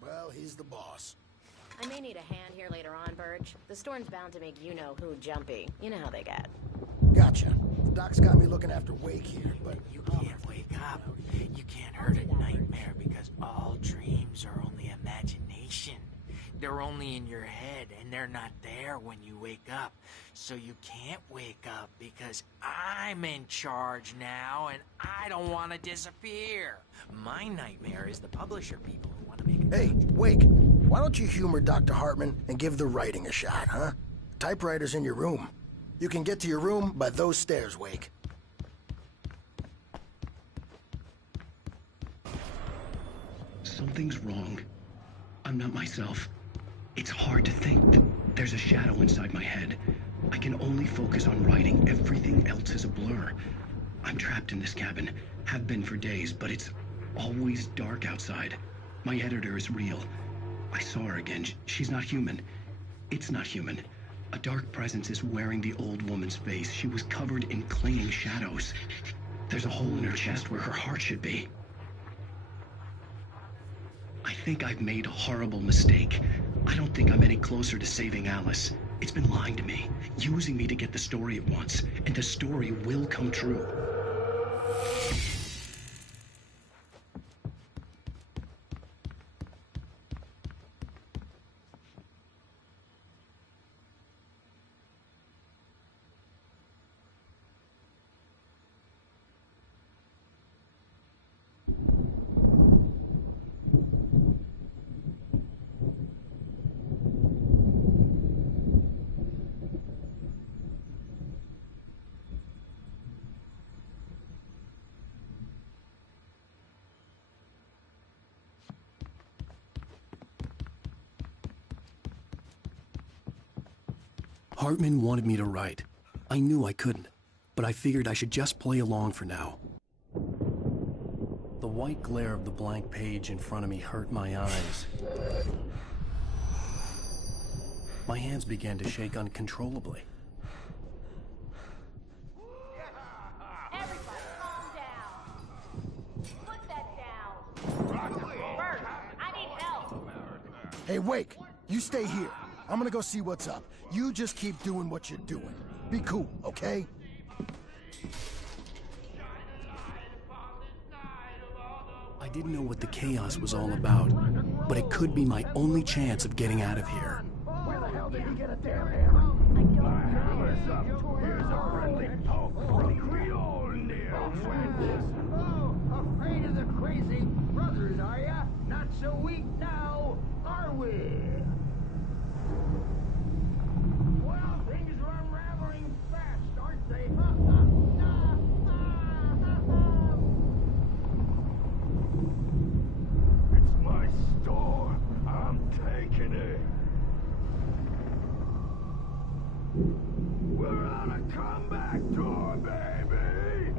Well, he's the boss. I may need a hand here later on, Burge. The storm's bound to make you-know-who jumpy. You know how they get. Gotcha. Doc's got me looking after Wake here, but... You can't wake up. You can't hurt a nightmare because all dreams are only imagination. They're only in your head, and they're not there when you wake up. So you can't wake up because I'm in charge now, and I don't want to disappear. My nightmare is the publisher people who want to make it. Hey, Wake, why don't you humor Dr. Hartman and give the writing a shot, huh? Typewriter's in your room. You can get to your room by those stairs, Wake. Something's wrong. I'm not myself. It's hard to think that there's a shadow inside my head. I can only focus on writing. Everything else is a blur. I'm trapped in this cabin. Have been for days, but it's always dark outside. My editor is real. I saw her again. She's not human. It's not human. A dark presence is wearing the old woman's face. She was covered in clinging shadows. There's a hole in her chest where her heart should be. I think I've made a horrible mistake. I don't think I'm any closer to saving Alice. It's been lying to me, using me to get the story it wants, and the story will come true. Hartman wanted me to write. I knew I couldn't, but I figured I should just play along for now. The white glare of the blank page in front of me hurt my eyes. My hands began to shake uncontrollably. Everybody, calm down. Put that down. Bert, I need help. Hey, Wake, you stay here. I'm gonna go see what's up. You just keep doing what you're doing. Be cool, okay? I didn't know what the chaos was all about, but it could be my only chance of getting out of here. Where the hell did he get a damn hammer? My hammer's up. Here's a friendly poke from Creole near. Oh, afraid of the crazy brothers, are ya? Not so weak now, are we? Well, things are unraveling fast, aren't they? It's my store. I'm taking it. We're on a comeback tour, baby!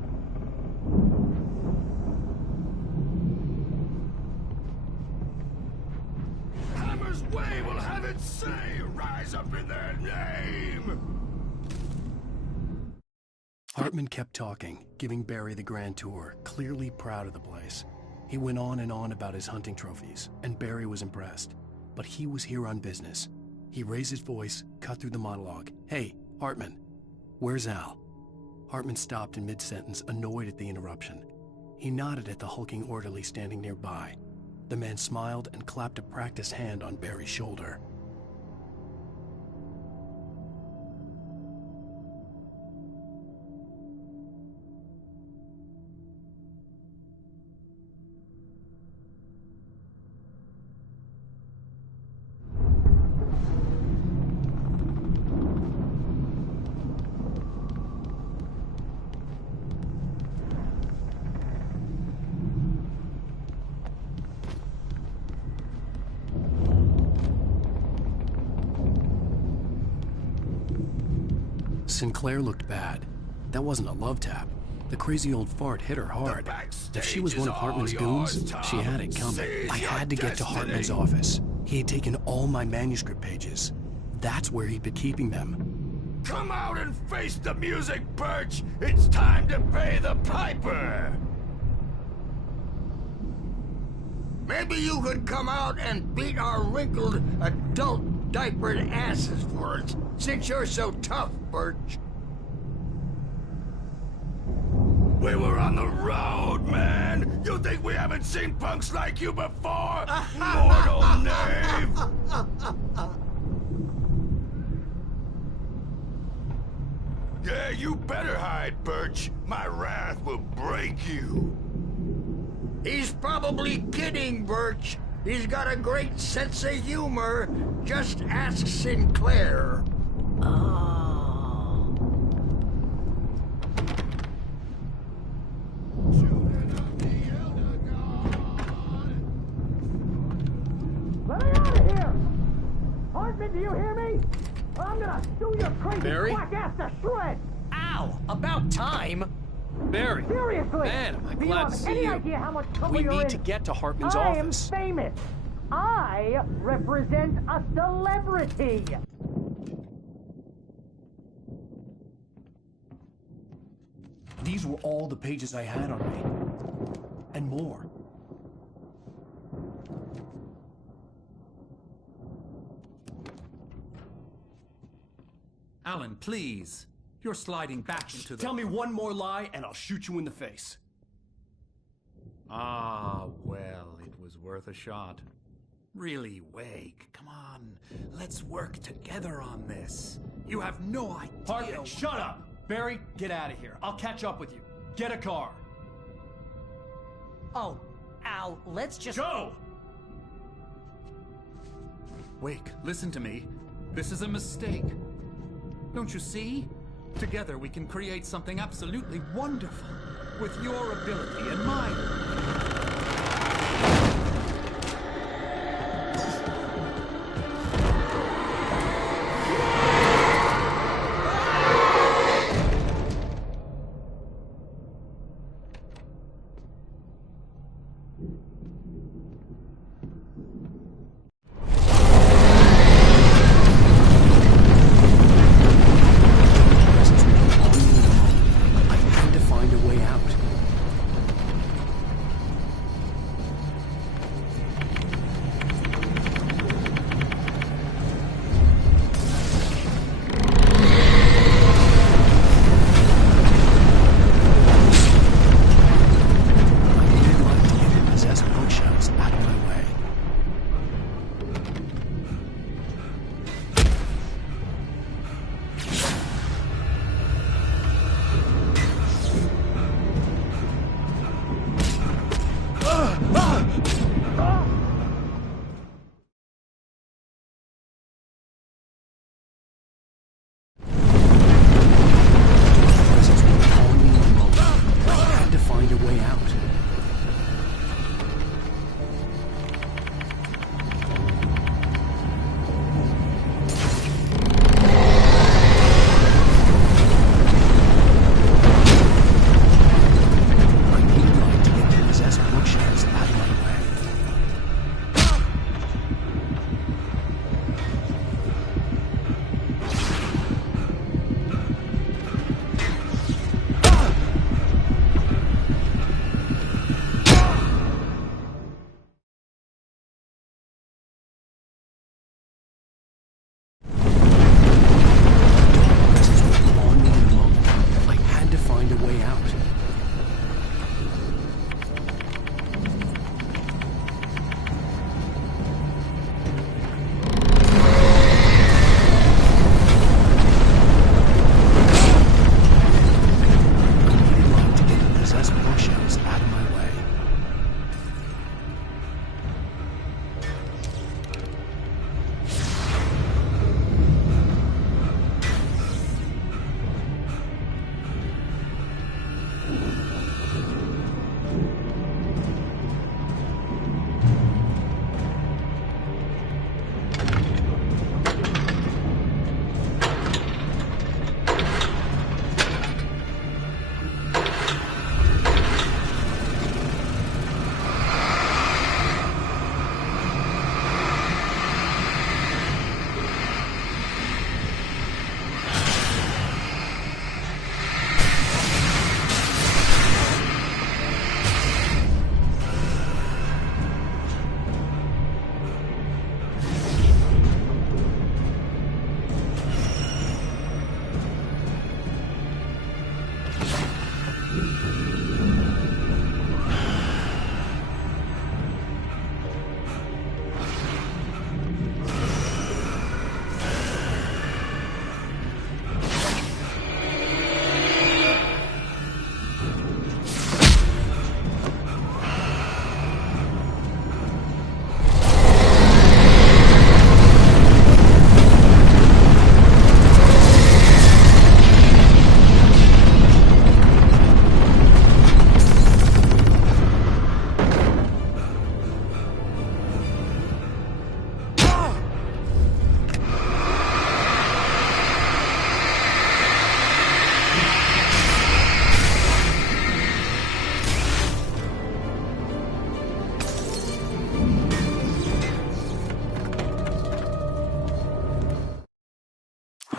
Hammer's Way will have its say! Rise up in their name! Hartman kept talking, giving Barry the grand tour, clearly proud of the place. He went on and on about his hunting trophies, and Barry was impressed. But he was here on business. He raised his voice, cut through the monologue. Hey, Hartman, where's Al? Hartman stopped in mid-sentence, annoyed at the interruption. He nodded at the hulking orderly standing nearby. The man smiled and clapped a practiced hand on Barry's shoulder. Sinclair looked bad. That wasn't a love tap. The crazy old fart hit her hard. If she was one of Hartman's goons, she had it coming. I had to get to Hartman's office. He had taken all my manuscript pages. That's where he'd been keeping them. Come out and face the music, Birch! It's time to pay the piper! Maybe you could come out and beat our wrinkled, adult, diapered asses for us, since you're so tough, Birch. We were on the road, man! You think we haven't seen punks like you before? Mortal knave! Yeah, you better hide, Birch. My wrath will break you. He's probably kidding, Birch. He's got a great sense of humor. Just ask Sinclair. Let me out of here! Hartman, do you hear me? I'm gonna sue your crazy Barry? quack ass to shreds! Ow! About time! Barry! Seriously! Man, am I Do you glad have to see any you. idea how much trouble We you're need in? to get to Hartman's I office. am famous. I represent a celebrity. These were all the pages I had on me. And more. Alan, please. You're sliding back into the... Tell me one more lie and I'll shoot you in the face. Ah, well, it was worth a shot. Really, Wake, come on. Let's work together on this. You have no idea... Hartman, shut up! Barry, get out of here. I'll catch up with you. Get a car. Oh, Al, let's just... Go! Wake, listen to me. This is a mistake. Don't you see? Together we can create something absolutely wonderful. With your ability and mine.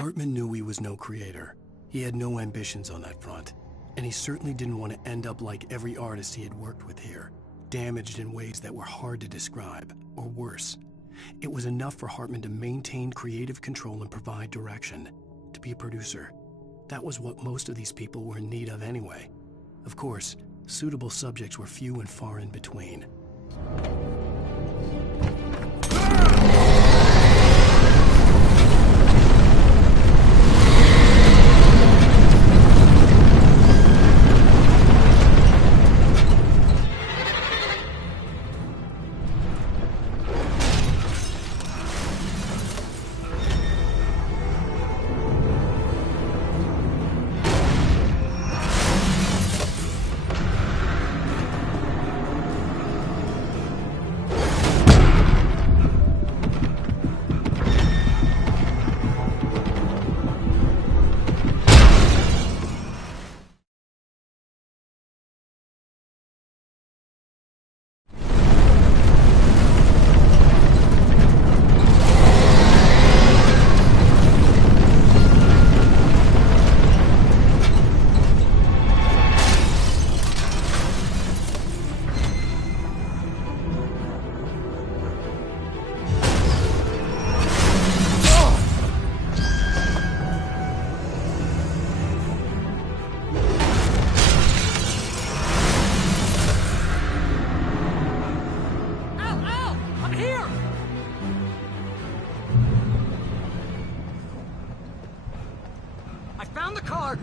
Hartman knew he was no creator. He had no ambitions on that front. And he certainly didn't want to end up like every artist he had worked with here, damaged in ways that were hard to describe, or worse. It was enough for Hartman to maintain creative control and provide direction, to be a producer. That was what most of these people were in need of anyway. Of course, suitable subjects were few and far in between.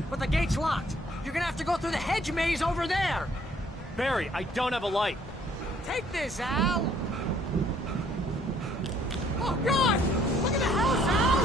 But the gate's locked. You're gonna have to go through the hedge maze over there. Barry, I don't have a light. Take this, Al. Oh, God! Look at the house, Al!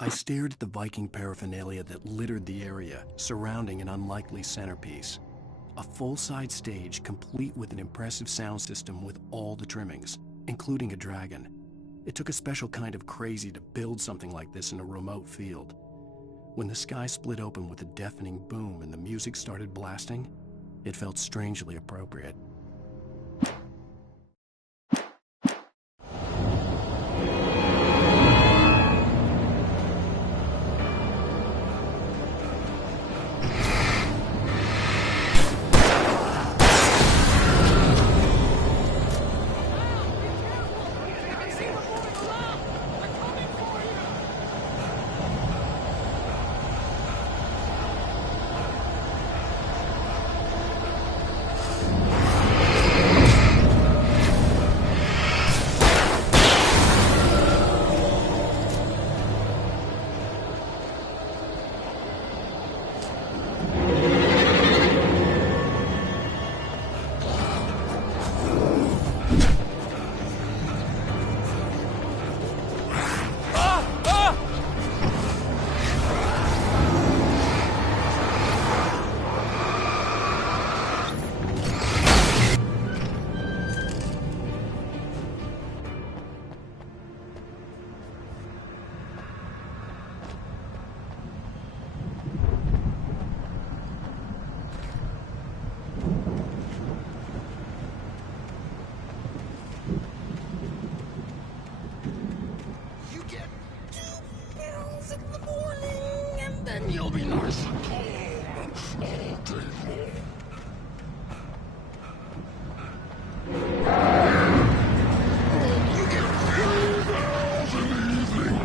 I stared at the Viking paraphernalia that littered the area, surrounding an unlikely centerpiece. A full-size stage complete with an impressive sound system with all the trimmings, including a dragon. It took a special kind of crazy to build something like this in a remote field. When the sky split open with a deafening boom and the music started blasting, it felt strangely appropriate. You'll be nice and calm all day long. You get 3 bells in the evening.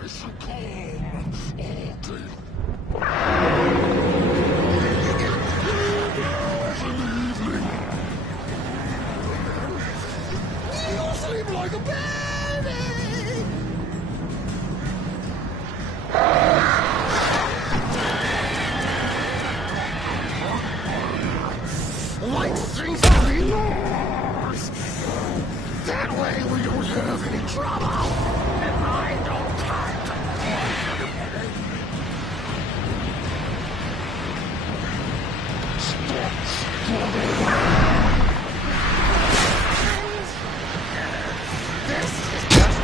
nice and calm all day. You sleep like a baby! Like things to be yours! That way we don't have any trouble! And I don't have to stop struggling! This is just...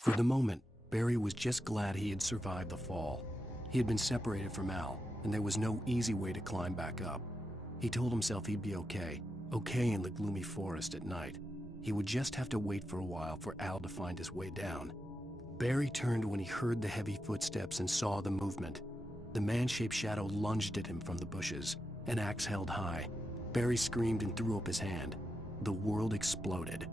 For the moment, Barry was just glad he had survived the fall. He had been separated from Al, and there was no easy way to climb back up. He told himself he'd be okay in the gloomy forest at night. He would just have to wait for a while for Al to find his way down. Barry turned when he heard the heavy footsteps and saw the movement. The man-shaped shadow lunged at him from the bushes, an axe held high. Barry screamed and threw up his hand. The world exploded.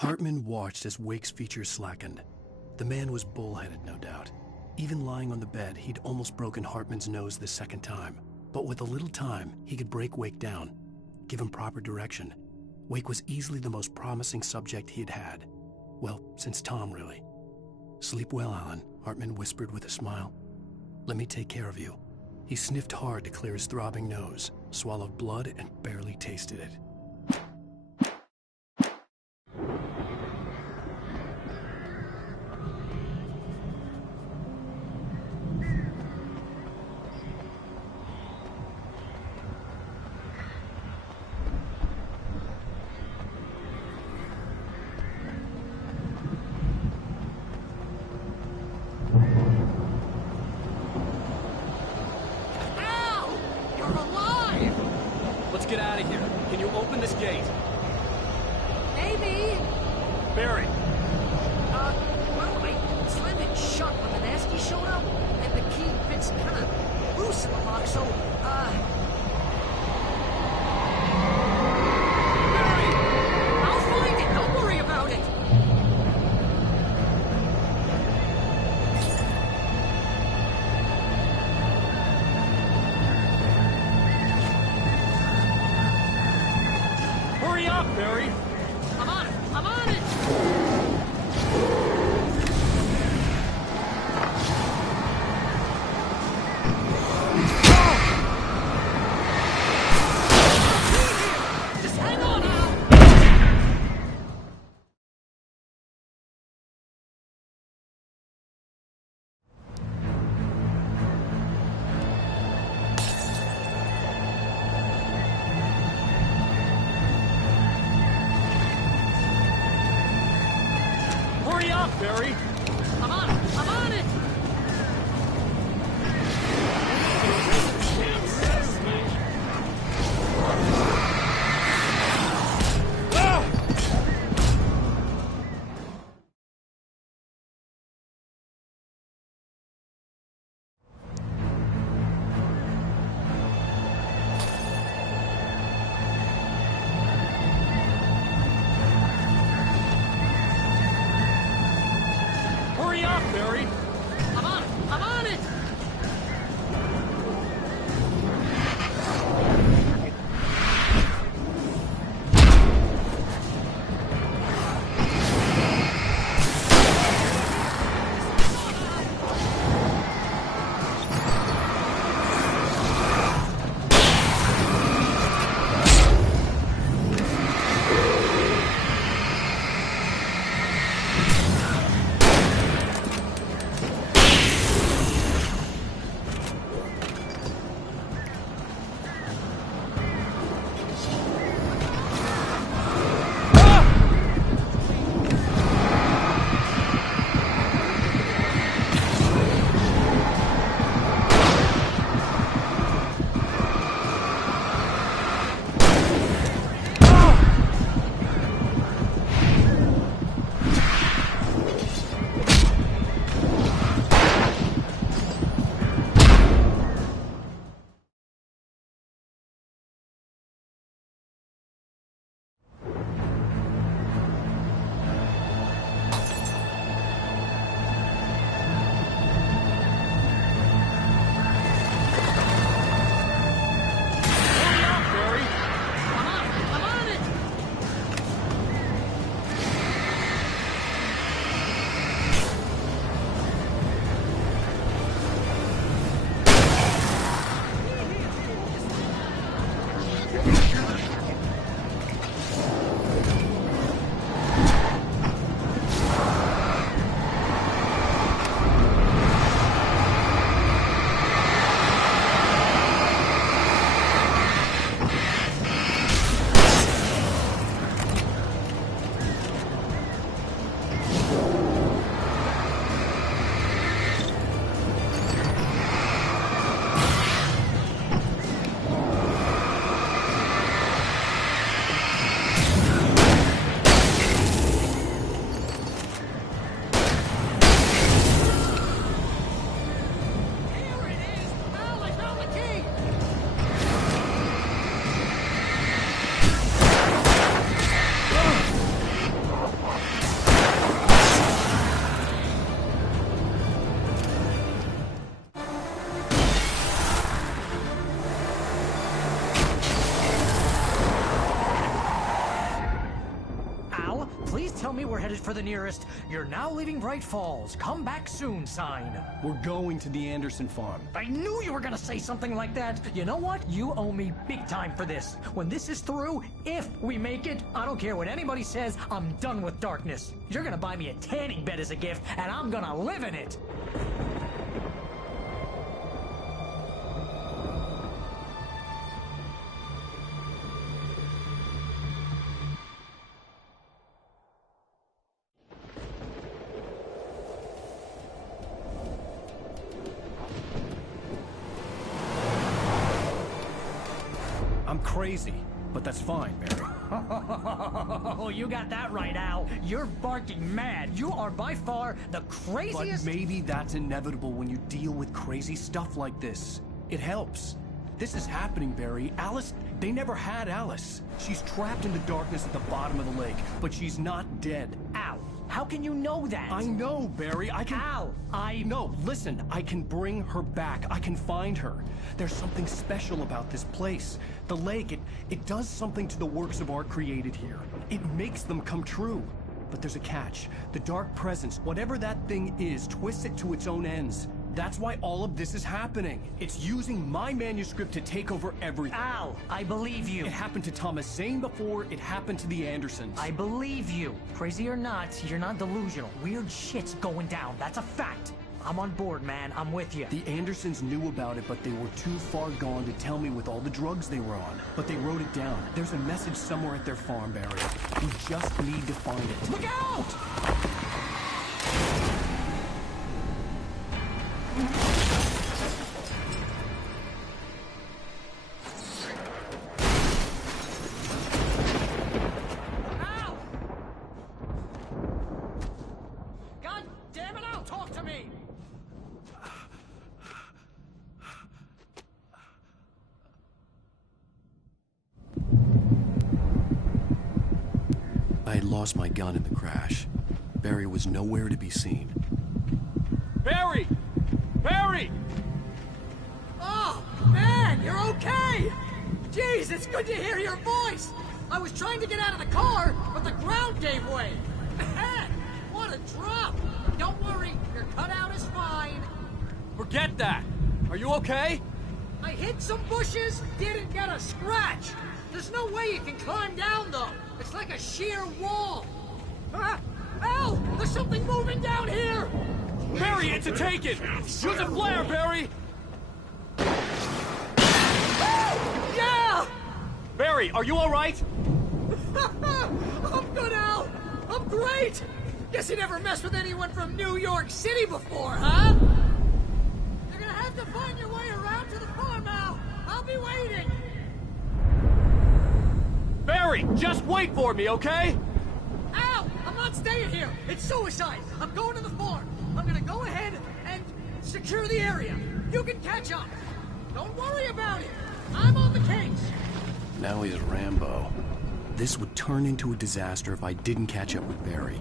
Hartman watched as Wake's features slackened. The man was bullheaded, no doubt. Even lying on the bed, he'd almost broken Hartman's nose the second time. But with a little time, he could break Wake down, give him proper direction. Wake was easily the most promising subject he'd had. Well, since Tom, really. "Sleep well, Alan," Hartman whispered with a smile. "Let me take care of you." He sniffed hard to clear his throbbing nose, swallowed blood, and barely tasted it. Get out of here. Can you open this gate? Maybe. Barry. Well, I slammed it shut when the nasty showed up, and the key fits kind of loose in the lock, so, Barry! I'll find it. Don't worry about it. Hurry up, Barry! I'm on it! I'm on it! Just hang on now! Hurry up, Barry! I'm on it! I'm on it! Hurry up, Barry! I'm on it! I'm on it! Al, please tell me we're headed for the nearest "You're now leaving Bright Falls. Come back soon" sign. We're going to the Anderson farm. I knew you were gonna say something like that. You know what? You owe me big time for this. When this is through, if we make it, I don't care what anybody says, I'm done with darkness. You're gonna buy me a tanning bed as a gift, and I'm gonna live in it. I'm crazy, but that's fine, Barry. Oh, you got that right, Al. You're barking mad. You are by far the craziest... But maybe that's inevitable when you deal with crazy stuff like this. It helps. This is happening, Barry. Alice, they never had Alice. She's trapped in the darkness at the bottom of the lake, but she's not dead. Al, how can you know that? I know, Barry. I can... Al, No, listen. I can bring her back. I can find her. There's something special about this place. The lake, it does something to the works of art created here. It makes them come true. But there's a catch. The dark presence, whatever that thing is, twists it to its own ends. That's why all of this is happening. It's using my manuscript to take over everything. Al, I believe you. It happened to Thomas Zane before, it happened to the Andersons. I believe you. Crazy or not, you're not delusional. Weird shit's going down. That's a fact. I'm on board, man. I'm with you. The Andersons knew about it, but they were too far gone to tell me with all the drugs they were on. But they wrote it down. There's a message somewhere at their farm, Barry. We just need to find it. Look out! Ow! God damn it, Al, talk to me! I had lost my gun in the crash. Barry was nowhere to be seen. Barry! Barry! Oh, man, you're okay! Jeez, it's good to hear your voice! I was trying to get out of the car, but the ground gave way! Man, what a drop! Don't worry, your cutout is fine. Forget that! Are you okay? I hit some bushes, didn't get a scratch! There's no way you can climb down, though! It's like a sheer wall! Ah! Al! There's something moving down here! Barry, it's a taken! Use a flare, Barry! Yeah! Barry, are you alright? I'm good, Al! I'm great! Guess you never messed with anyone from New York City before, huh? You're gonna have to find your way around to the farm, Al! I'll be waiting! Barry, just wait for me, okay? Al! I'm not staying here! It's suicide! I'm going to the farm! I'm gonna go ahead and secure the area. You can catch up. Don't worry about it. I'm on the case. Now he's Rambo. This would turn into a disaster if I didn't catch up with Barry.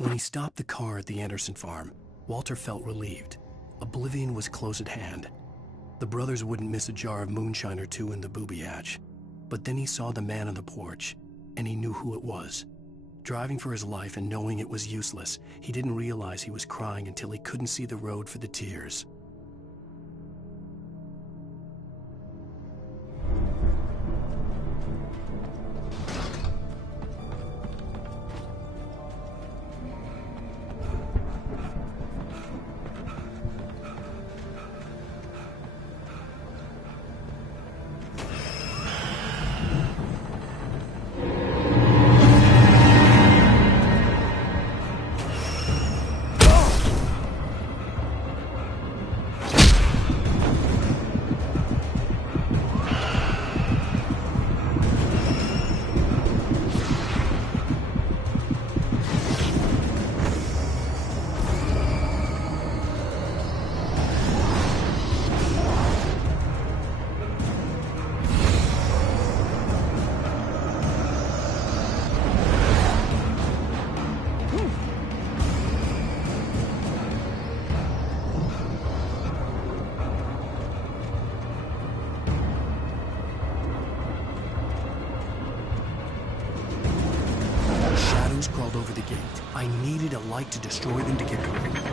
When he stopped the car at the Anderson farm, Walter felt relieved. Oblivion was close at hand. The brothers wouldn't miss a jar of moonshine or two in the booby hatch. But then he saw the man on the porch, and he knew who it was. Driving for his life and knowing it was useless, he didn't realize he was crying until he couldn't see the road for the tears. I needed a light to destroy them to get through.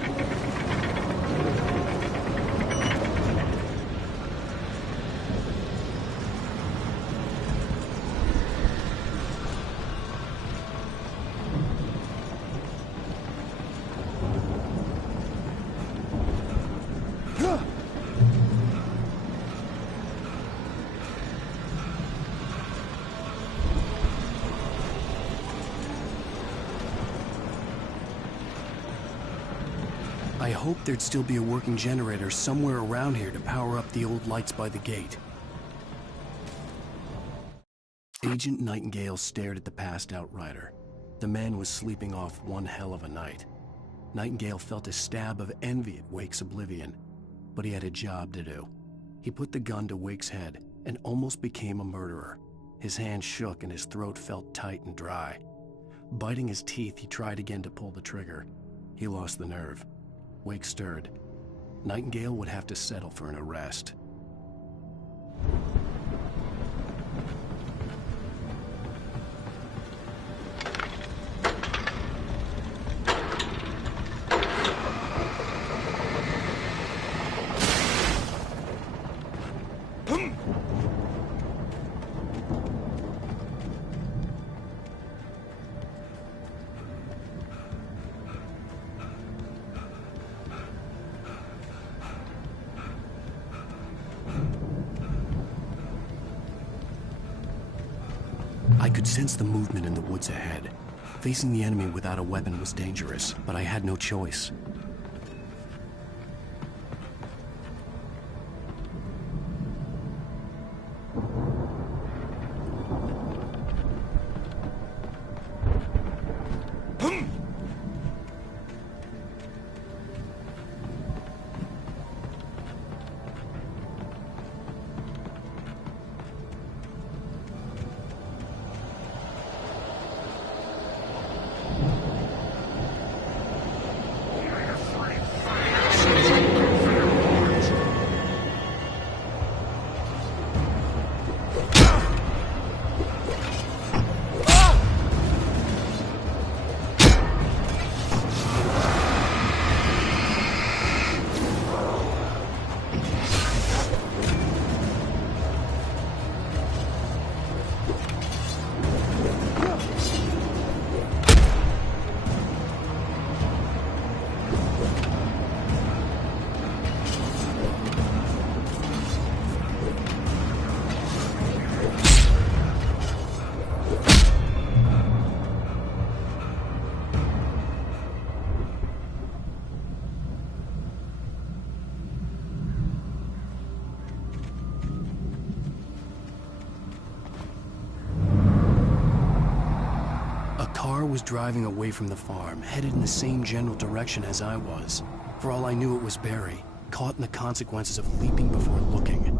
I hoped there'd still be a working generator somewhere around here to power up the old lights by the gate. Agent Nightingale stared at the passed-out rider. The man was sleeping off one hell of a night. Nightingale felt a stab of envy at Wake's oblivion, but he had a job to do. He put the gun to Wake's head and almost became a murderer. His hand shook and his throat felt tight and dry. Biting his teeth, he tried again to pull the trigger. He lost the nerve. Wake stirred. Nightingale would have to settle for an arrest. I could sense the movement in the woods ahead. Facing the enemy without a weapon was dangerous, but I had no choice. Was driving away from the farm, headed in the same general direction as I was. For all I knew, it was Barry, caught in the consequences of leaping before looking.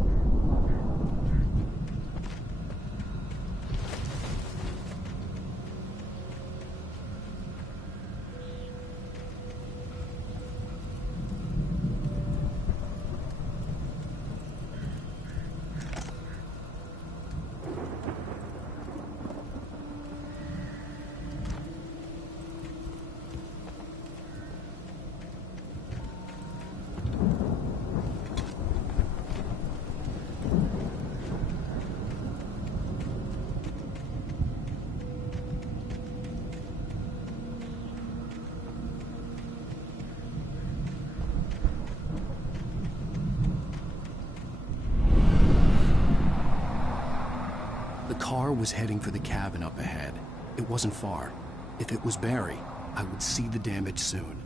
The car was heading for the cabin up ahead. It wasn't far. If it was Barry, I would see the damage soon.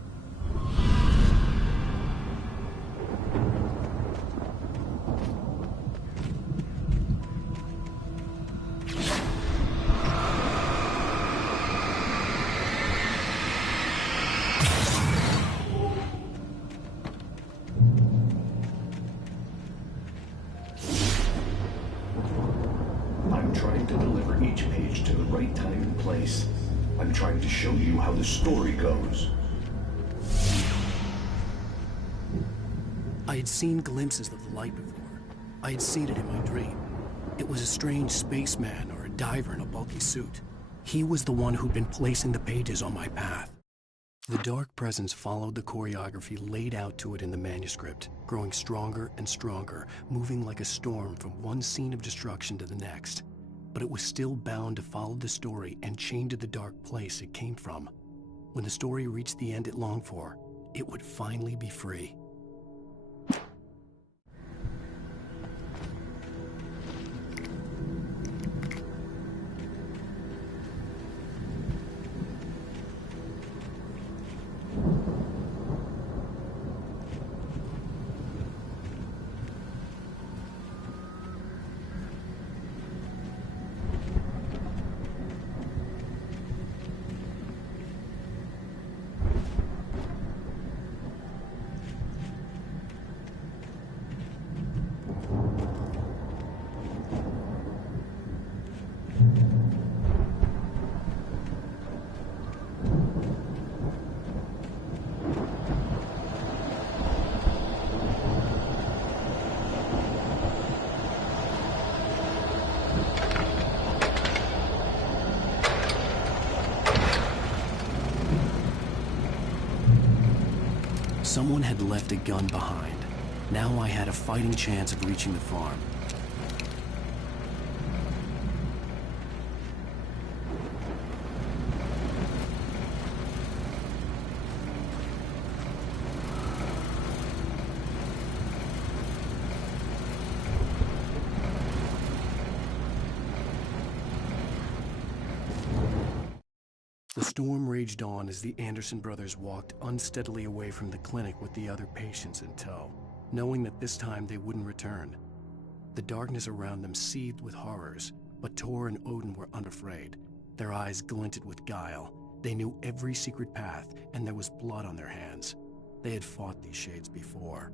I'm trying to deliver each page to the right time and place. I'm trying to show you how the story goes. I had seen glimpses of the light before. I had seen it in my dream. It was a strange spaceman or a diver in a bulky suit. He was the one who'd been placing the pages on my path. The dark presence followed the choreography laid out to it in the manuscript, growing stronger and stronger, moving like a storm from one scene of destruction to the next. But it was still bound to follow the story and chained to the dark place it came from. When the story reached the end it longed for, it would finally be free. Someone had left a gun behind. Now I had a fighting chance of reaching the farm. The storm raged on as the Anderson brothers walked unsteadily away from the clinic with the other patients in tow, knowing that this time they wouldn't return. The darkness around them seethed with horrors, but Tor and Odin were unafraid. Their eyes glinted with guile. They knew every secret path, and there was blood on their hands. They had fought these shades before.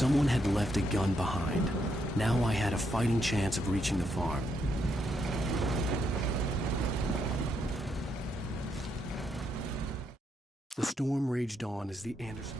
Someone had left a gun behind. Now I had a fighting chance of reaching the farm. The storm raged on as the Anderson...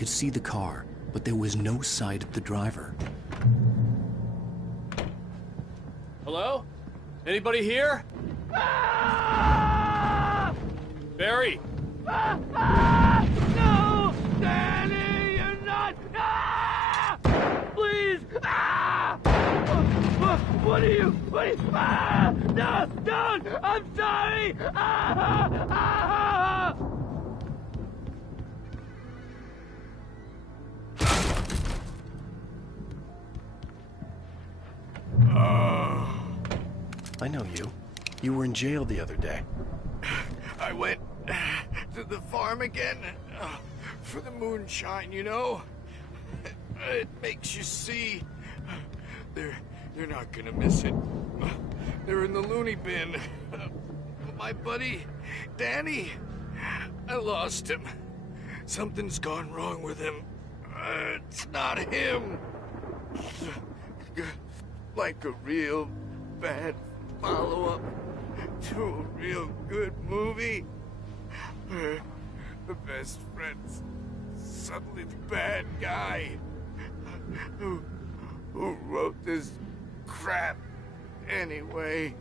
could see the car, but there was no sight of the driver. Hello? Anybody here? Barry! No! Danny, you're not! Please! What are you? No! Don't! I'm sorry! I know you. You were in jail the other day. I went to the farm again for the moonshine, you know? It makes you see. They're not gonna miss it. They're in the loony bin. My buddy, Danny, I lost him. Something's gone wrong with him. It's not him. Like a real bad follow-up to a real good movie. Where the best friend's suddenly the bad guy. Who wrote this crap anyway?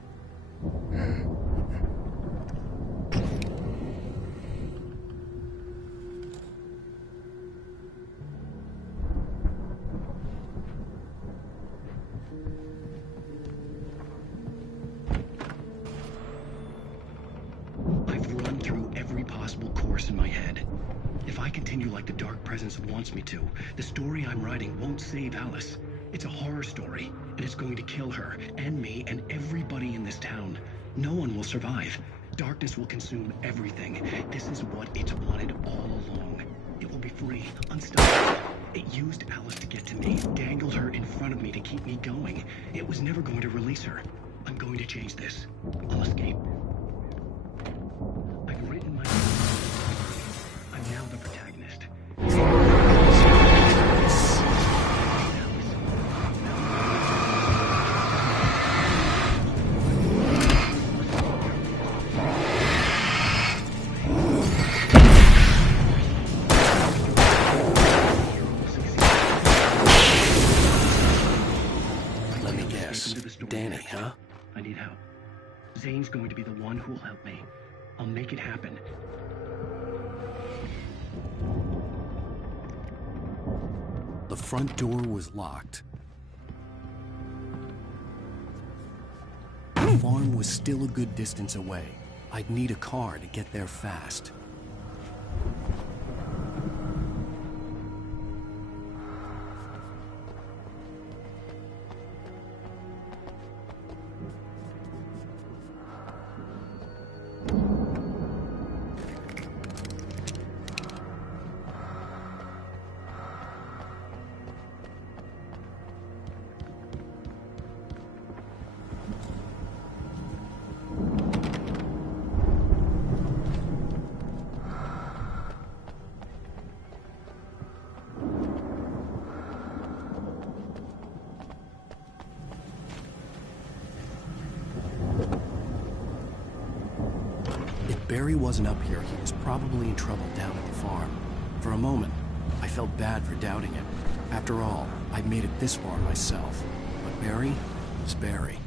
I've run through every possible course in my head. If I continue like the Dark Presence wants me to, the story I'm writing won't save Alice. It's a horror story, and it's going to kill her, and me, and everybody in this town. No one will survive. Darkness will consume everything. This is what it's wanted all along. It will be free, unstoppable. It used Alice to get to me, dangled her in front of me to keep me going. It was never going to release her. I'm going to change this. I'll escape. I've written my... I'm now the protagonist. Let me guess. Danny, huh? I need help. Zane's going to be the one who will help me. I'll make it happen. The front door was locked. The farm was still a good distance away. I'd need a car to get there fast. Barry wasn't up here, he was probably in trouble down at the farm. For a moment, I felt bad for doubting him. After all, I'd made it this far myself. But Barry was Barry.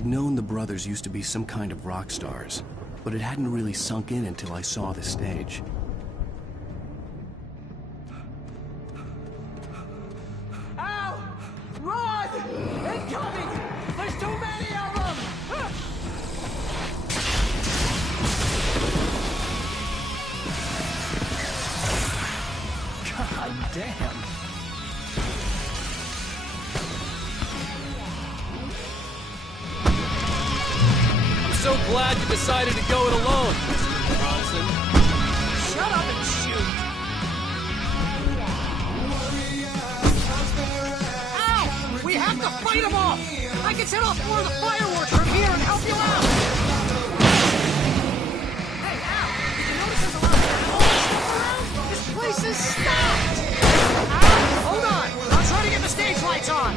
I'd known the brothers used to be some kind of rock stars, but it hadn't really sunk in until I saw the stage. Ow! Run! Incoming! There's too many of them! God damn. I'm so glad you decided to go it alone, Mr. Bronson. Shut up and shoot! Ow! We have to fight them off! I can set off more of the fireworks from here and help you out! Hey, Al! Did you notice there's a lot of animals around? This place is stopped! Al, hold on! I'm trying to get the stage lights on!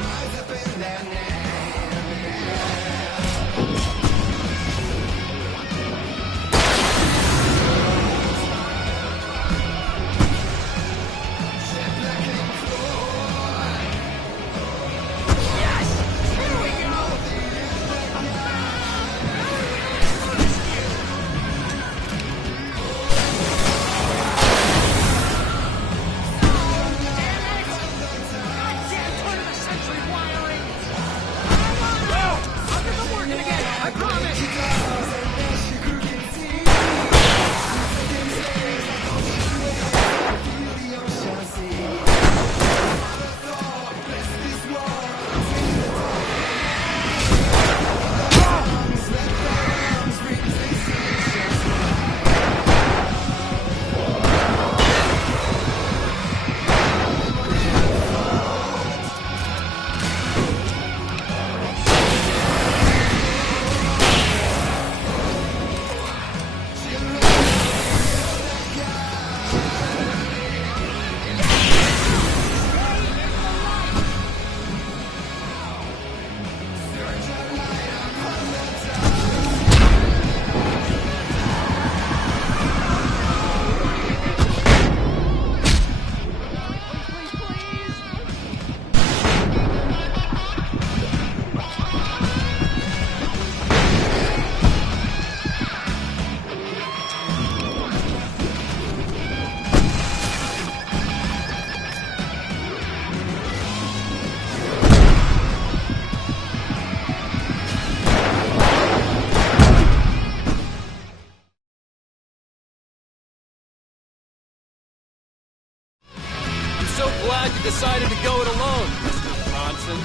So glad you decided to go it alone, Mr. Bronson.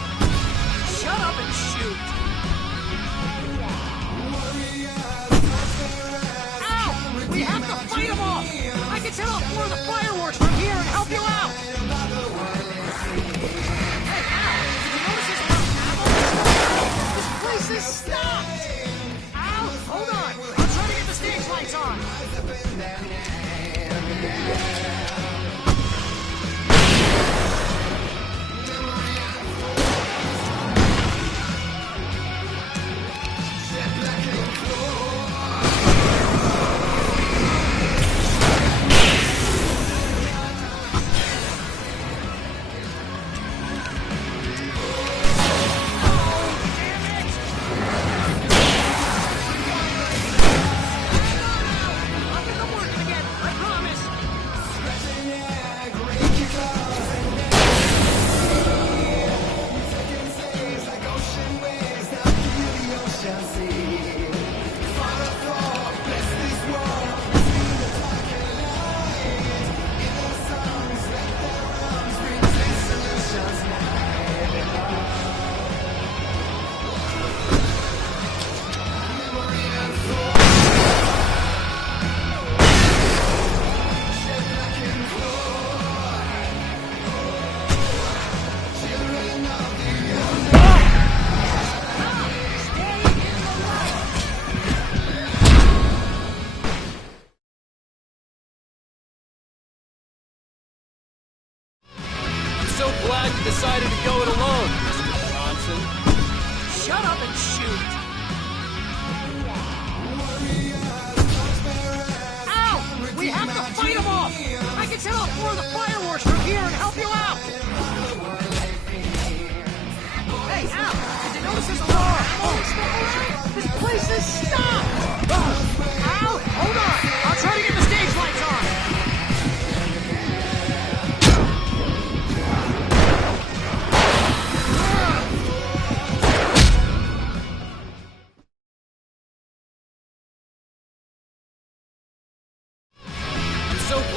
Shut up and shoot! Ow! We have to fight them off! I can set off more of the fireworks from here and help you out! Hey, Al! Did you notice there's a lot of animals? This place is stopped! Al, hold on! I'm trying to get the stage lights on! So glad you decided to go it alone, Mr. Bronson. Shut up and shoot! Ow! We have to fight them off! I can set off more of the fireworks from here and help you out! Hey, Al! Did you notice there's a lot of animals?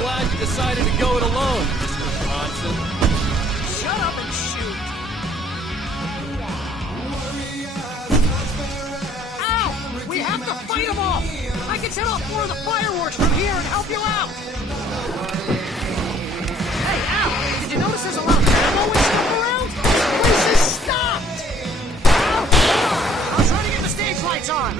glad you decided to go it alone, Mr. Bronson. Shut up and shoot! Ow! We have to fight them off! I can set off more of the fireworks from here and help you out! Hey, Al! Did you notice there's a lot of ammo and stuff around? The place is stopped! Al! I'll try to get the stage lights on!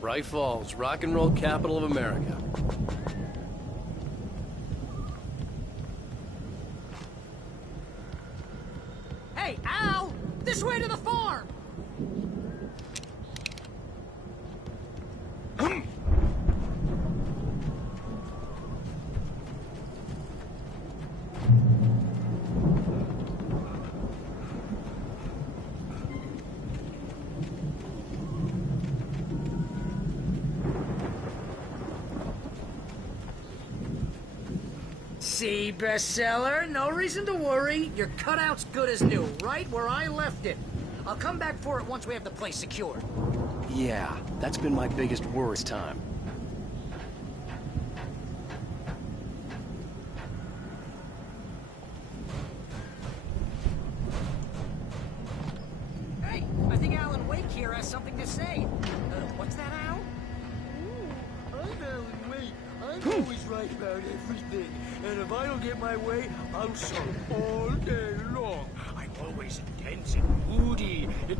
Bright Falls, rock and roll capital of America. Hey, Al! This way to the farm! See, bestseller? No reason to worry. Your cutout's good as new, right where I left it. I'll come back for it once we have the place secured. Yeah, that's been my biggest worry this time. Hey, I think Alan Wake here has something to say. What's that, Al? I'm Alan Wake. I'm always right about everything. And if I don't get my way, I'll sulk all day long. I'm always intense and moody.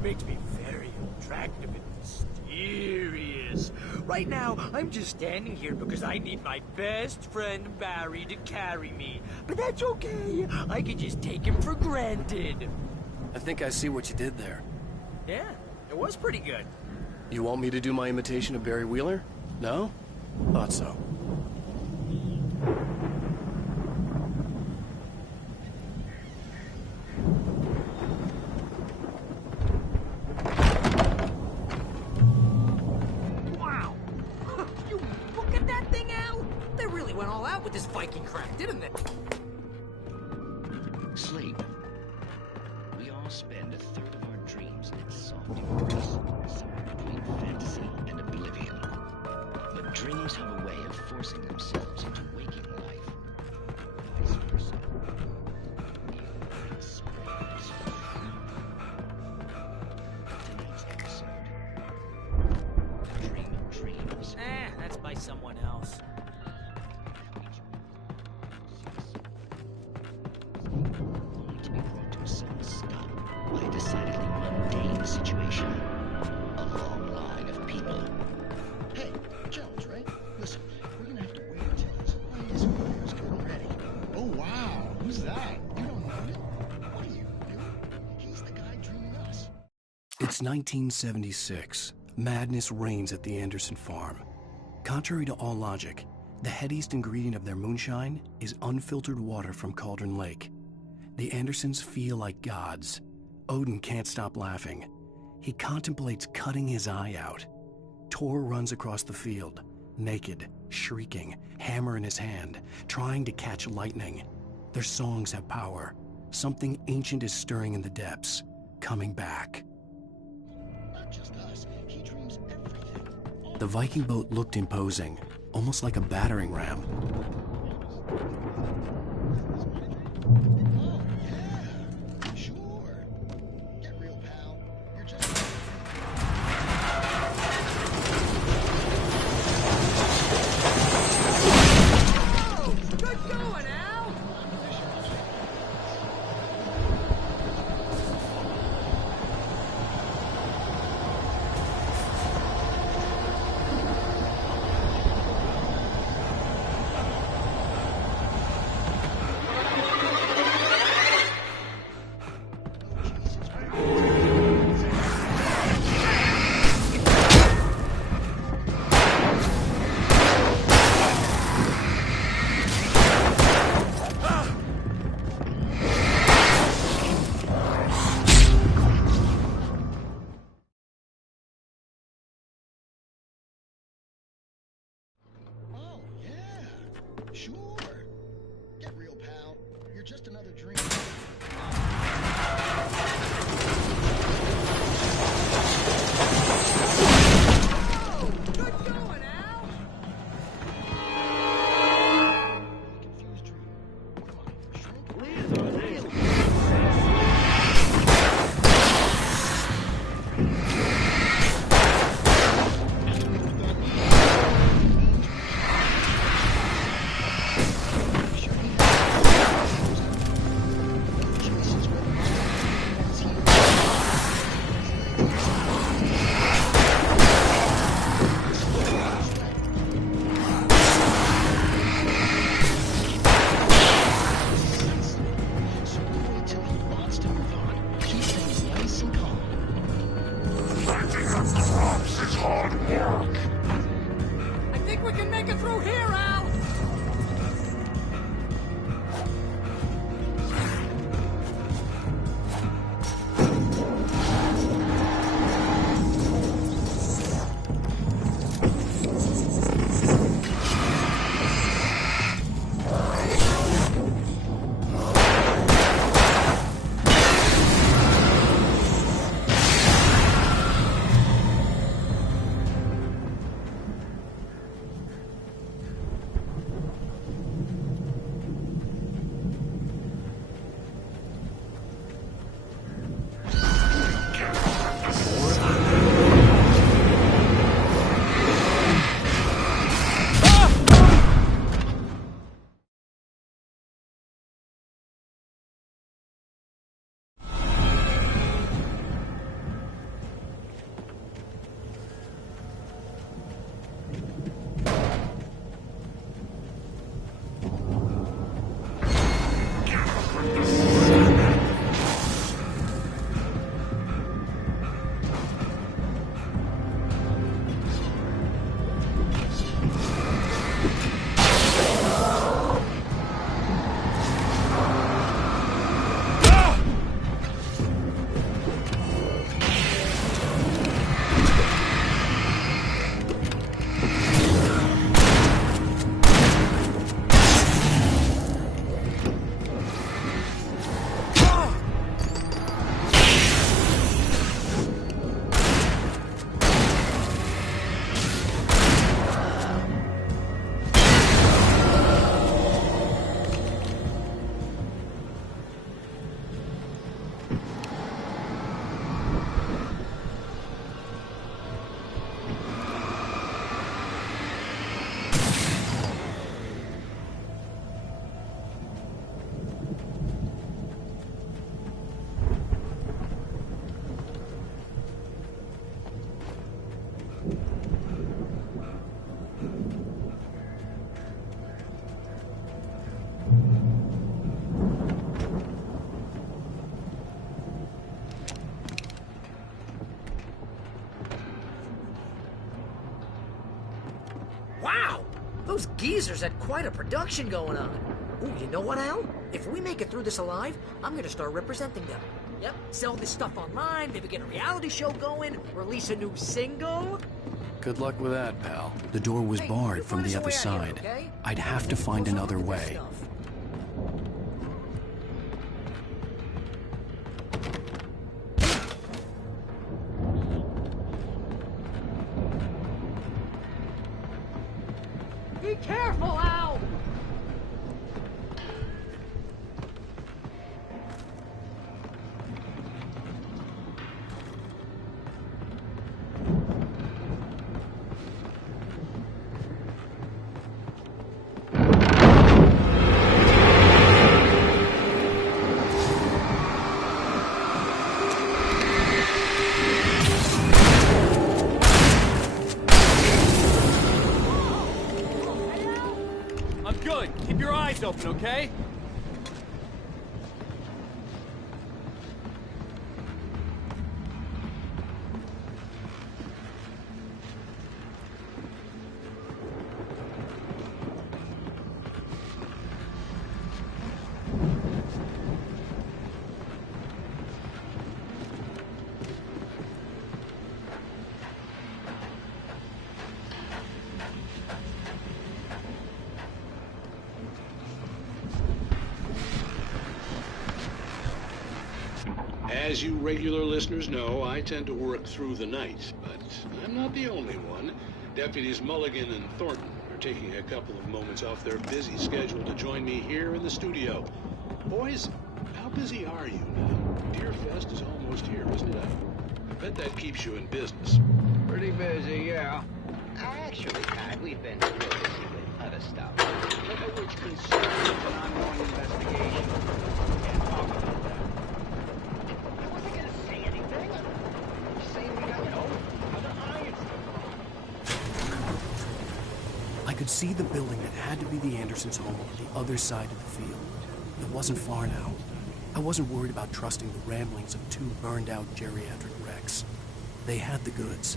makes me very attractive and mysterious. Right now, I'm just standing here because I need my best friend Barry to carry me. But that's okay. I can just take him for granted. I think I see what you did there. Yeah, it was pretty good. You want me to do my imitation of Barry Wheeler? No? Thought so. Wow! You look at that thing, Al! They really went all out with this Viking crap, didn't they? Sleep. We all spend a third of our dreams in its soft embrace, somewhere between fantasy and oblivion. But dreams have a way of forcing themselves into waking life. Vice versa. Tonight's episode. The Dream of Dreams. That's by someone else. Only to be brought to a sudden stop by a decidedly mundane situation. A long line of people. Hey, Jones, right? Listen, we're gonna have to wait until his plays fire's getting ready. Oh, wow. Who's that? You don't know him? What are you doing? He's the guy dreaming us. It's 1976. Madness reigns at the Anderson farm. Contrary to all logic, the headiest ingredient of their moonshine is unfiltered water from Cauldron Lake. The Andersons feel like gods. Odin can't stop laughing. He contemplates cutting his eye out. Tor runs across the field, naked, shrieking, hammer in his hand, trying to catch lightning. Their songs have power. Something ancient is stirring in the depths, coming back. Not just us. He dreams everything. The Viking boat looked imposing, almost like a battering ram. Sure. Get real, pal. You're just... Oh, good going, Al! Oh, yeah. Sure. Get real, pal. You're just another dream. Oh, good going, Al! Confused dream. What am I, a shrink? So go wait till he wants to move on. Keep things nice and calm. Fighting up crops is hard work. I think we can make it through here, Al! Those geezers had quite a production going on. Ooh, you know what, Al? If we make it through this alive, I'm gonna start representing them. Yep, sell this stuff online, maybe get a reality show going, release a new single. Good luck with that, pal. The door was barred from the other side. Okay? I'd have to find another way. Be careful, Al! I'm good. Keep your eyes open, okay? As you regular listeners know, I tend to work through the night, but I'm not the only one. Deputies Mulligan and Thornton are taking a couple of moments off their busy schedule to join me here in the studio. Boys, how busy are you now? Deer Fest is almost here, isn't it? I bet that keeps you in business. Pretty busy, yeah. Actually, Pat, we've been real busy with other stuff, which concerns an ongoing investigation. Can't talk about that. I wasn't gonna say anything. I'm just saying we got, other irons. I could see the building that had to be the Andersons' home on the other side of the field. It wasn't far now. I wasn't worried about trusting the ramblings of two burned-out geriatric wrecks. They had the goods.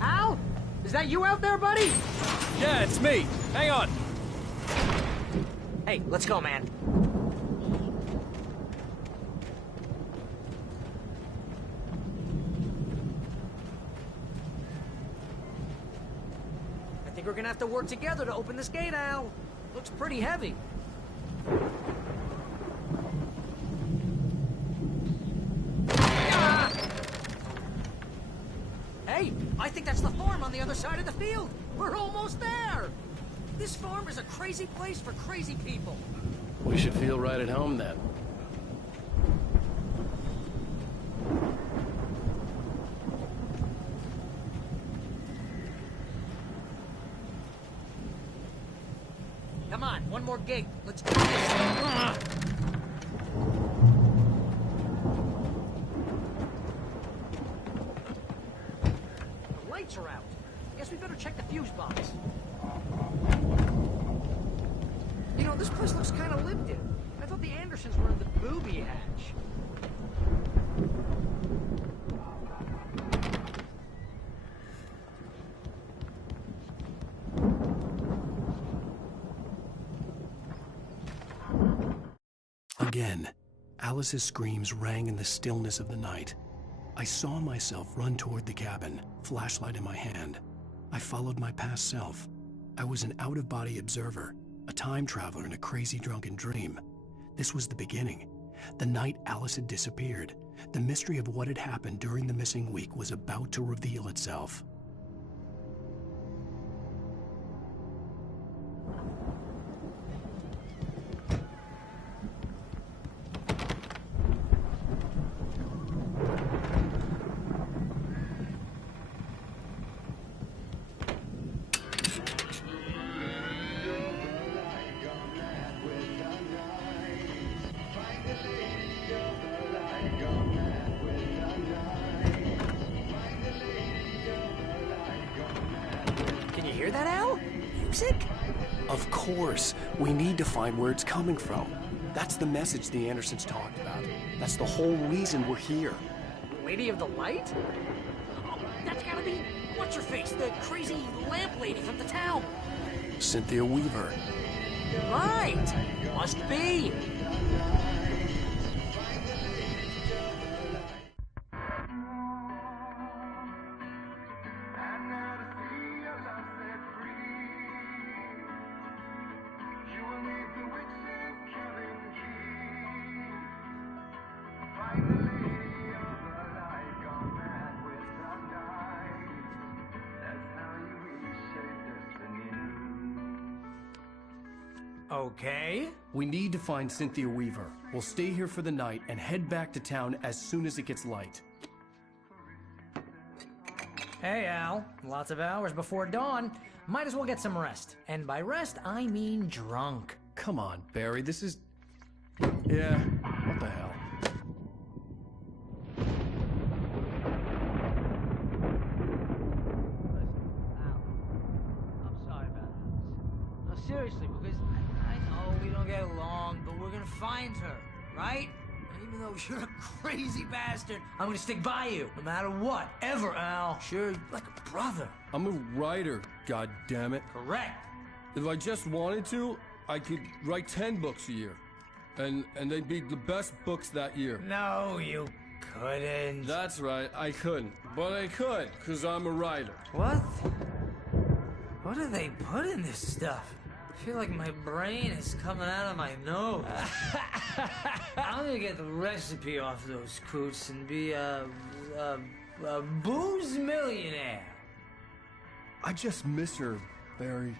Al? Is that you out there, buddy? Yeah, it's me. Hang on. Hey, let's go, man. I think we're gonna have to work together to open this gate, Al. Looks pretty heavy. I think that's the farm on the other side of the field. We're almost there. This farm is a crazy place for crazy people. We should feel right at home then. Come on, one more gig. Let's do this. The lights are out. Guess we better check the fuse box. You know, this place looks kind of lived in. I thought the Andersons were in the booby hatch. Again, Alice's screams rang in the stillness of the night. I saw myself run toward the cabin, flashlight in my hand. I followed my past self. I was an out-of-body observer, a time traveler in a crazy drunken dream. This was the beginning. The night Alice had disappeared. The mystery of what had happened during the missing week was about to reveal itself. Can you hear that, Al? Music? Of course. We need to find where it's coming from. That's the message the Andersons talked about. That's the whole reason we're here. Lady of the Light? Oh, that's gotta be... What's-her-face? The crazy lamp lady from the town. Cynthia Weaver. Right! Must be. Okay. We need to find Cynthia Weaver. We'll stay here for the night and head back to town as soon as it gets light. Hey, Al. Lots of hours before dawn. Might as well get some rest. And by rest, I mean drunk. Come on, Barry, this is... Yeah, what the hell? I'm sorry about this. No, seriously, because I know we don't get along, but we're gonna find her, right? And even though you're a crazy bastard, I'm gonna stick by you, no matter what, ever, Al. Sure, like a brother. I'm a writer, goddammit. Correct. If I just wanted to, I could write 10 books a year. And they'd be the best books that year. No, you couldn't. That's right, I couldn't. But I could, because I'm a writer. What? What do they put in this stuff? I feel like my brain is coming out of my nose. I'm gonna get the recipe off those coots and be a booze millionaire. I just miss her, Barry.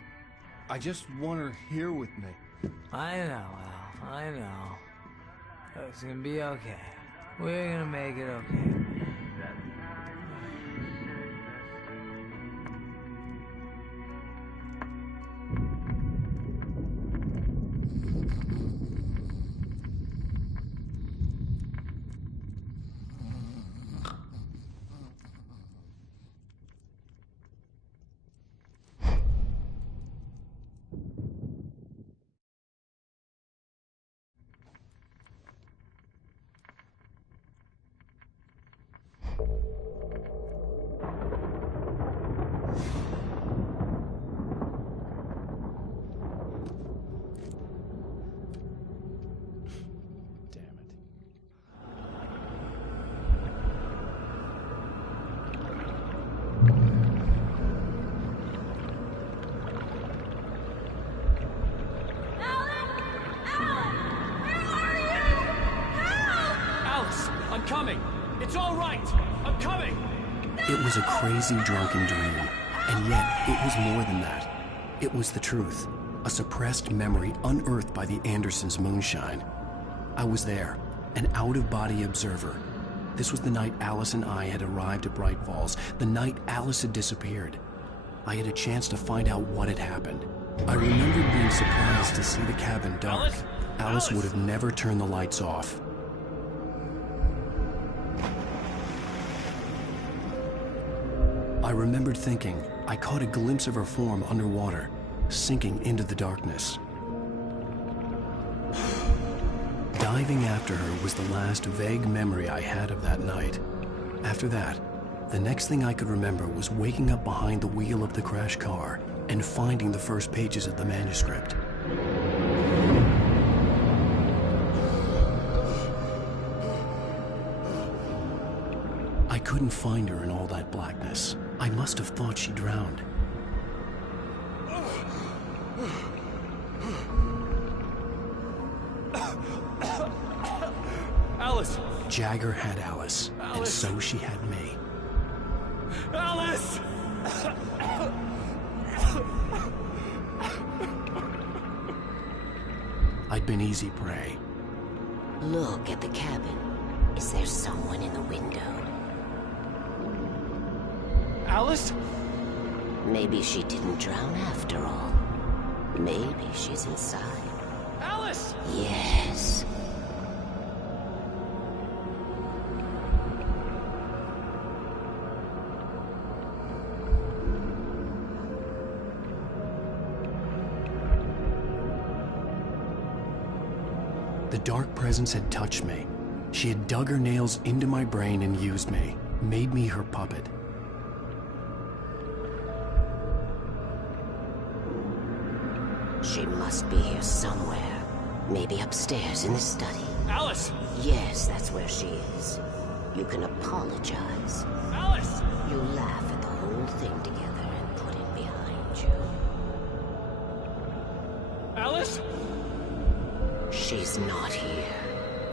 I just want her here with me. I know, Al. I know. It's gonna be okay. We're gonna make it okay. I'm coming! It's all right! I'm coming! It was a crazy drunken dream, and yet it was more than that. It was the truth, a suppressed memory unearthed by the Andersons' moonshine. I was there, an out-of-body observer. This was the night Alice and I had arrived at Bright Falls, the night Alice had disappeared. I had a chance to find out what had happened. I remembered being surprised to see the cabin dark. Alice would have never turned the lights off. I remembered thinking I caught a glimpse of her form underwater, sinking into the darkness. Diving after her was the last vague memory I had of that night. After that, the next thing I could remember was waking up behind the wheel of the crashed car and finding the first pages of the manuscript. I couldn't find her in all that blackness. I must have thought she drowned. Alice! Jagger had Alice, and so she had me. Alice! I'd been easy prey. Look at the cabin. Is there someone in the window? Alice? Maybe she didn't drown after all. Maybe she's inside. Alice! Yes. The dark presence had touched me. She had dug her nails into my brain and used me, made me her puppet. She must be here somewhere. Maybe upstairs in the study. Alice! Yes, that's where she is. You can apologize. Alice! You laugh at the whole thing together and put it behind you. Alice? She's not here.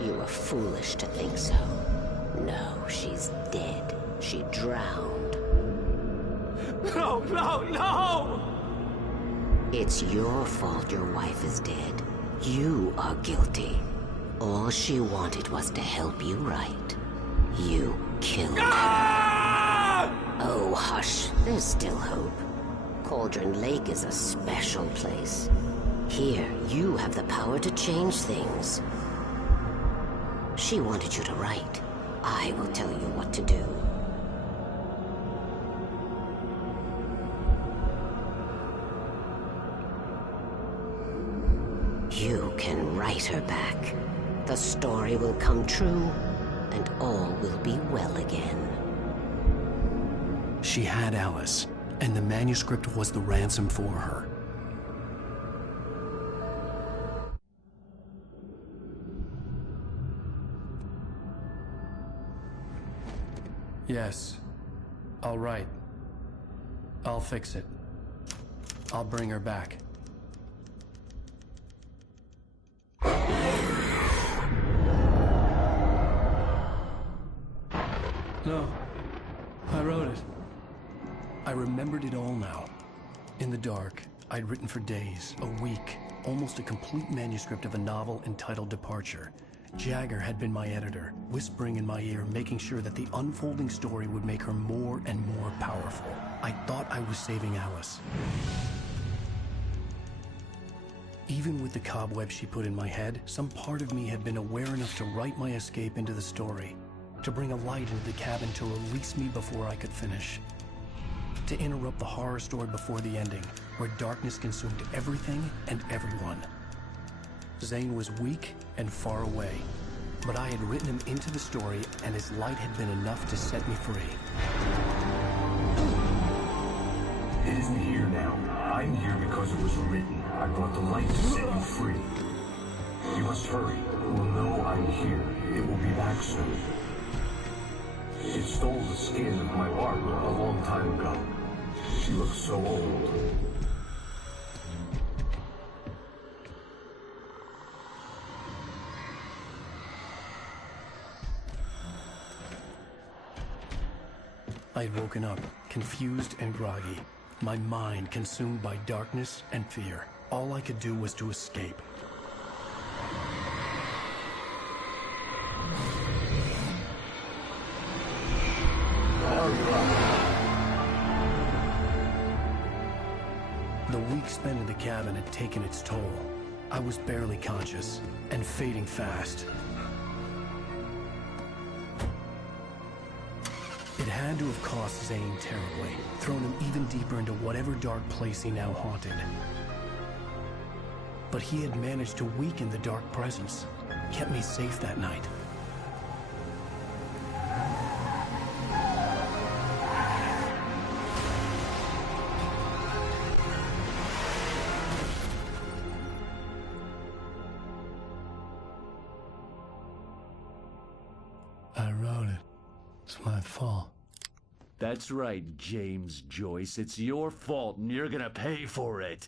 You were foolish to think so. No, she's dead. She drowned. No, no, no! It's your fault your wife is dead. You are guilty. All she wanted was to help you right. You killed her. Oh, hush. There's still hope. Cauldron Lake is a special place. Here, you have the power to change things. She wanted you to write. I will tell you what to do. You can write her back. The story will come true, and all will be well again. She had Alice, and the manuscript was the ransom for her. Yes. I'll write. I'll fix it. I'll bring her back. No. I wrote it. I remembered it all now. In the dark, I'd written for days, a week, almost a complete manuscript of a novel entitled Departure. Jagger had been my editor, whispering in my ear, making sure that the unfolding story would make her more and more powerful. I thought I was saving Alice. Even with the cobwebs she put in my head, some part of me had been aware enough to write my escape into the story, to bring a light into the cabin to release me before I could finish, to interrupt the horror story before the ending, where darkness consumed everything and everyone. Zane was weak and far away, but I had written him into the story, and his light had been enough to set me free. It isn't here now. I'm here because it was written. I brought the light to set you free. You must hurry. It will know I'm here. It will be back soon. It stole the skin of my Barbara a long time ago. She looks so old. I had woken up, confused and groggy, my mind consumed by darkness and fear. All I could do was to escape. The week spent in the cabin had taken its toll. I was barely conscious, and fading fast. It had to have cost Zane terribly, thrown him even deeper into whatever dark place he now haunted. But he had managed to weaken the dark presence, kept me safe that night. I wrote it. It's my fault. That's right, James Joyce. It's your fault, and you're gonna pay for it.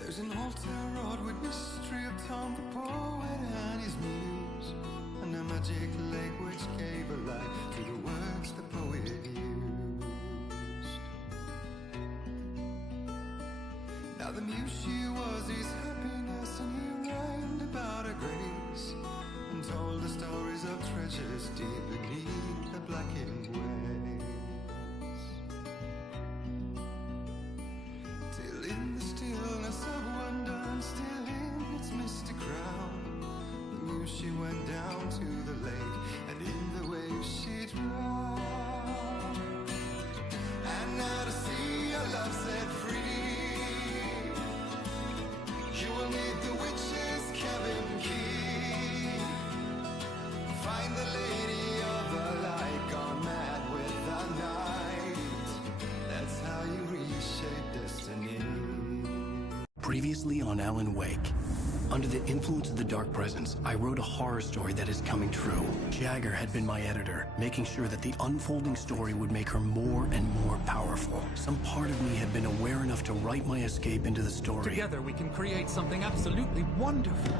There's an old town road with mystery of Tom the poet and his muse, and a magic lake which gave a light to the words the poet used. Now the muse she was his happiness, and he rhymed about her grace, and told the stories of treasures deep beneath the blackened waves. Till in the stillness of wonder, and still in its misty crown, the muse she went down to the lake, and in the waves she drowned. And now to see your love set free, you will need the witch's cabin key. Find the lady of the light, gone mad with the night. That's how you reshape destiny. Previously on Alan Wake. Under the influence of the dark presence, I wrote a horror story that is coming true. Jagger had been my editor, making sure that the unfolding story would make her more and more powerful. Some part of me had been aware enough to write my escape into the story. Together we can create something absolutely wonderful.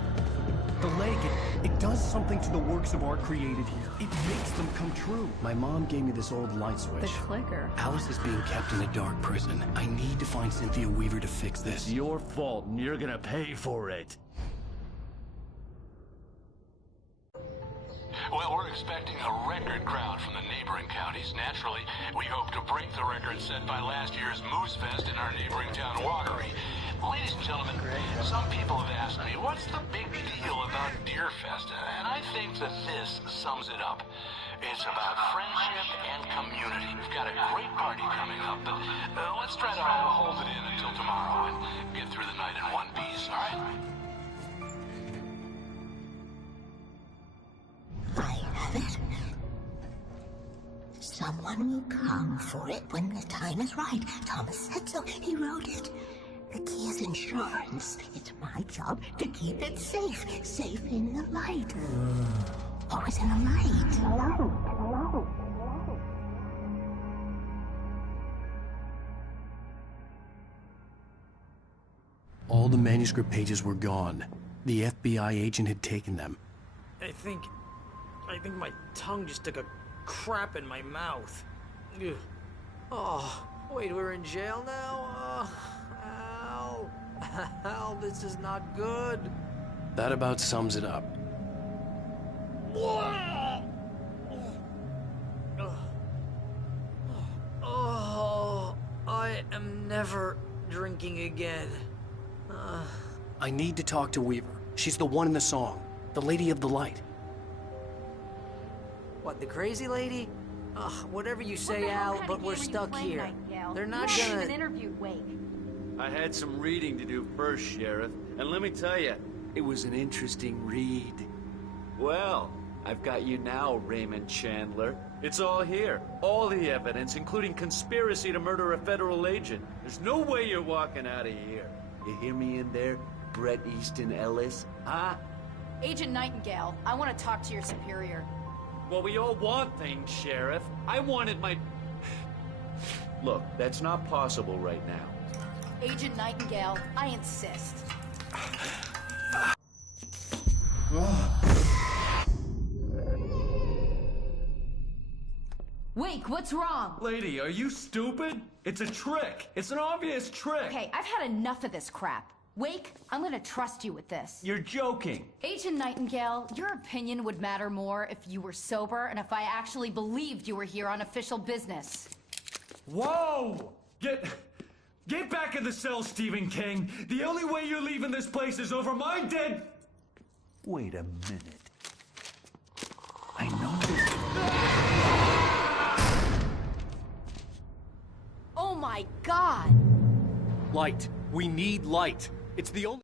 The lake, it does something to the works of art created here. It makes them come true. My mom gave me this old light switch. The clicker. Alice is being kept in a dark prison. I need to find Cynthia Weaver to fix this. It's your fault, and you're gonna pay for it. Well, we're expecting a record crowd from the neighboring counties. Naturally, we hope to break the record set by last year's Moose Fest in our neighboring town, Watery. Ladies and gentlemen, some people have asked me, what's the big deal about Deer Fest? And I think that this sums it up. It's about friendship and community. We've got a great party coming up, but let's try to hold it in until tomorrow and get through the night in one piece, all right? I have it. Someone will come for it when the time is right. Thomas said so. He wrote it. The key is insurance. It's my job to keep it safe. Safe in the light. Always in the light. Hello. All the manuscript pages were gone. The FBI agent had taken them. I think my tongue just took a crap in my mouth. Ugh. Oh, wait, we're in jail now? Ow. Ow, this is not good. That about sums it up. Oh, I am never drinking again. I need to talk to Weaver. She's the one in the song. The Lady of the Light. What, the crazy lady? Whatever you say, Al, but we're stuck here. They're not gonna... even interviewed Wake. I had some reading to do first, Sheriff, and let me tell you, it was an interesting read. Well, I've got you now, Raymond Chandler. It's all here. All the evidence, including conspiracy to murder a federal agent. There's no way you're walking out of here. You hear me in there, Bret Easton Ellis? Huh? Agent Nightingale, I want to talk to your superior. Well, we all want things, Sheriff. I wanted my... Look, that's not possible right now. Agent Nightingale, I insist. Wake, what's wrong? Lady, are you stupid? It's a trick. It's an obvious trick. Okay, I've had enough of this crap. Wake, I'm gonna trust you with this. You're joking. Agent Nightingale, your opinion would matter more if you were sober and if I actually believed you were here on official business. Whoa! Get back in the cell, Stephen King. The only way you're leaving this place is over my dead... Wait a minute. I know this... Oh my God! Light. We need light. It's the only...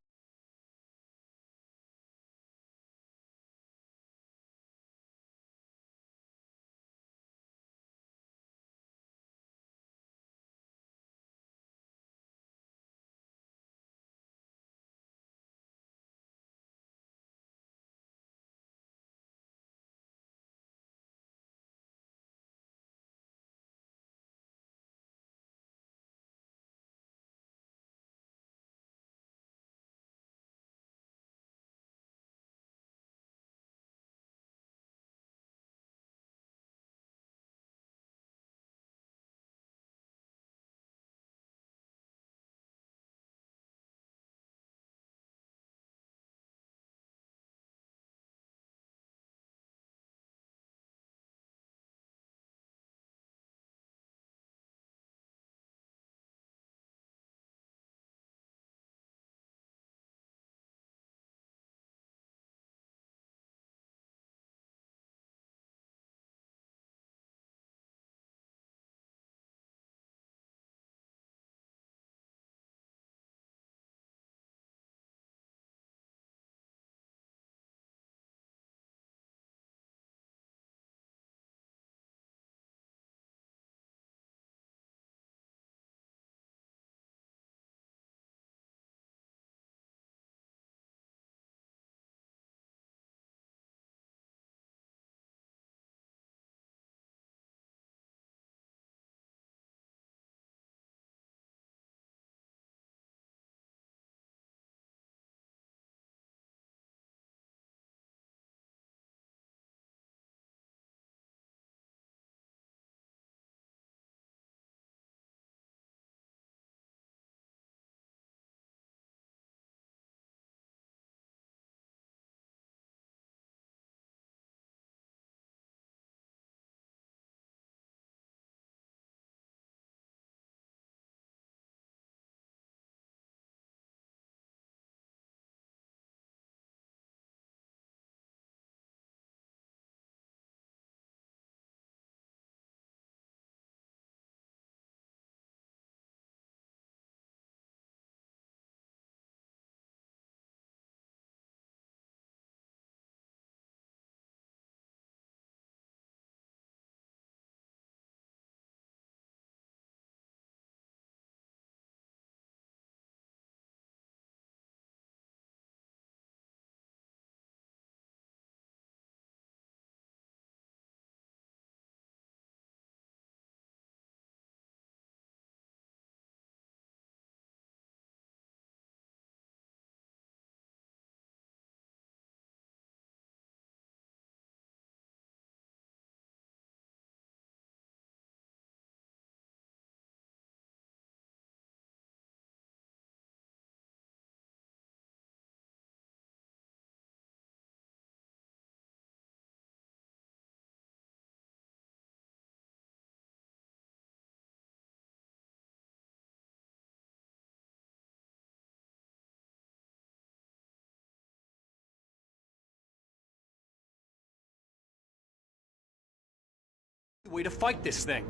Way to fight this thing.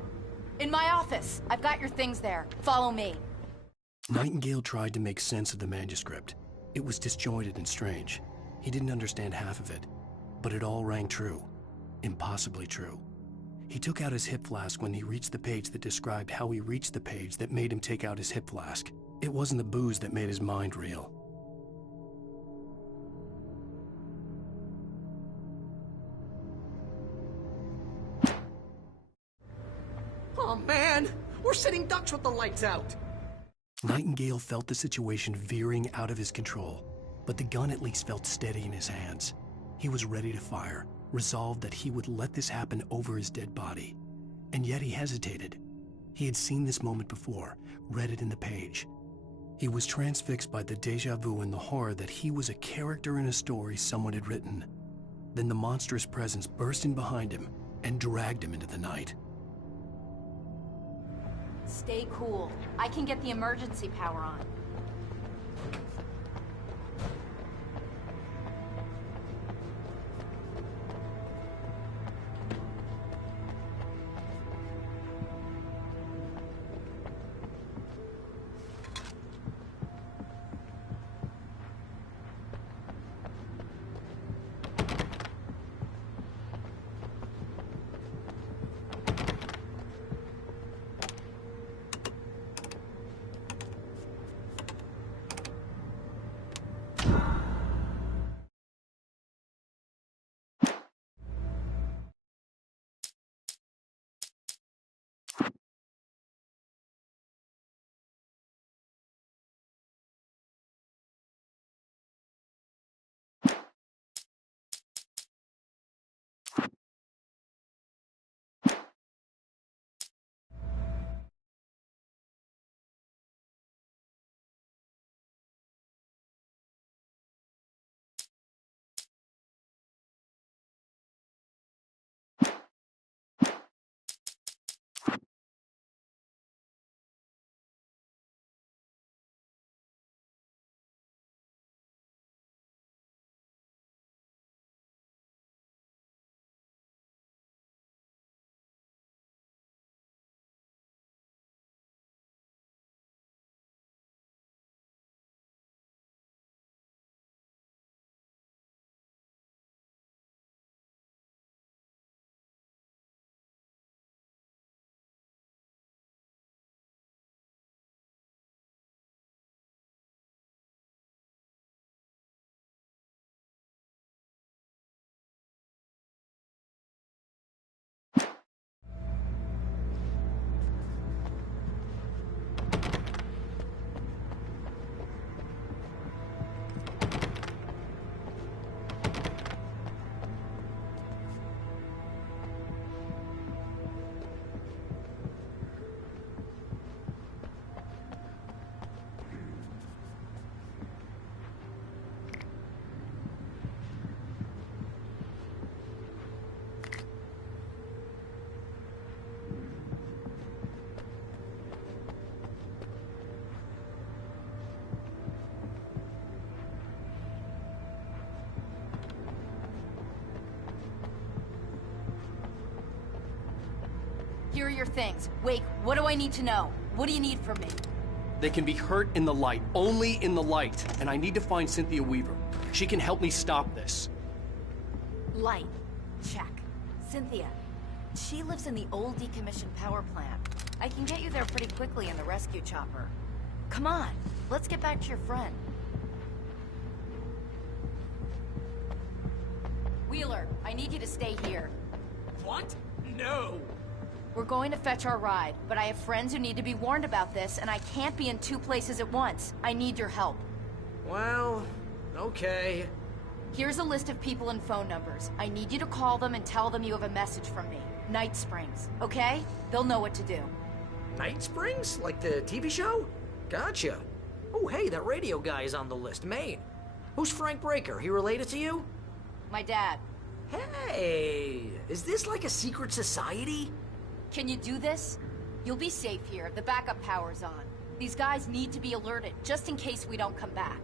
In my office. I've got your things there. Follow me. Nightingale tried to make sense of the manuscript. It was disjointed and strange. He didn't understand half of it, but it all rang true. Impossibly true. He took out his hip flask when he reached the page that described how he reached the page that made him take out his hip flask. It wasn't the booze that made his mind reel. Oh man, We're sitting ducks with the lights out. Nightingale felt the situation veering out of his control, but the gun at least felt steady in his hands. He was ready to fire, resolved that he would let this happen over his dead body. And yet he hesitated. He had seen this moment before, read it in the page. He was transfixed by the déjà vu and the horror that he was a character in a story someone had written. Then the monstrous presence burst in behind him and dragged him into the night. Stay cool. I can get the emergency power on. Here are your things. Wake, what do I need to know? What do you need from me? They can be hurt in the light, only in the light. And I need to find Cynthia Weaver. She can help me stop this. Light. Check. Cynthia. She lives in the old decommissioned power plant. I can get you there pretty quickly in the rescue chopper. Come on, let's get back to your friend. Wheeler, I need you to stay here. What? No! We're going to fetch our ride, but I have friends who need to be warned about this, and I can't be in two places at once. I need your help. Well, okay. Here's a list of people and phone numbers. I need you to call them and tell them you have a message from me. Night Springs, okay? They'll know what to do. Night Springs? Like the TV show? Gotcha. Oh, hey, that radio guy is on the list, Maine. Who's Frank Breaker? He related to you? My dad. Hey, is this like a secret society? Can you do this? You'll be safe here. The backup power's on. These guys need to be alerted, just in case we don't come back.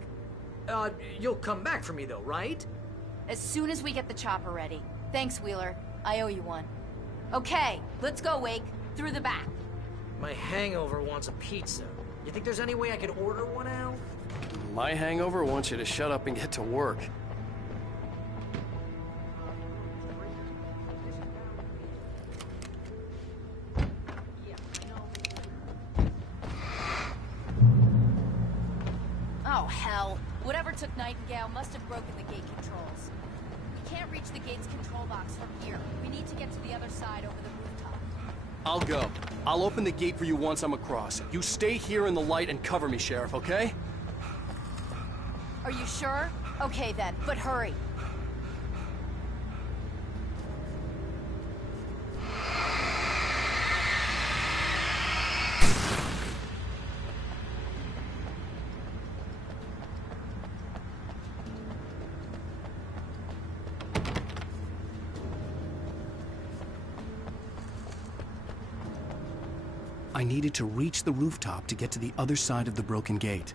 You'll come back for me though, right? As soon as we get the chopper ready. Thanks, Wheeler. I owe you one. Okay, let's go, Wake. Through the back. My hangover wants a pizza. You think there's any way I could order one out? My hangover wants you to shut up and get to work. Oh, hell. Whatever took Nightingale must have broken the gate controls. We can't reach the gate's control box from here. We need to get to the other side over the rooftop. I'll go. I'll open the gate for you once I'm across. You stay here in the light and cover me, Sheriff, okay? Are you sure? Okay then, but hurry. I needed to reach the rooftop to get to the other side of the broken gate.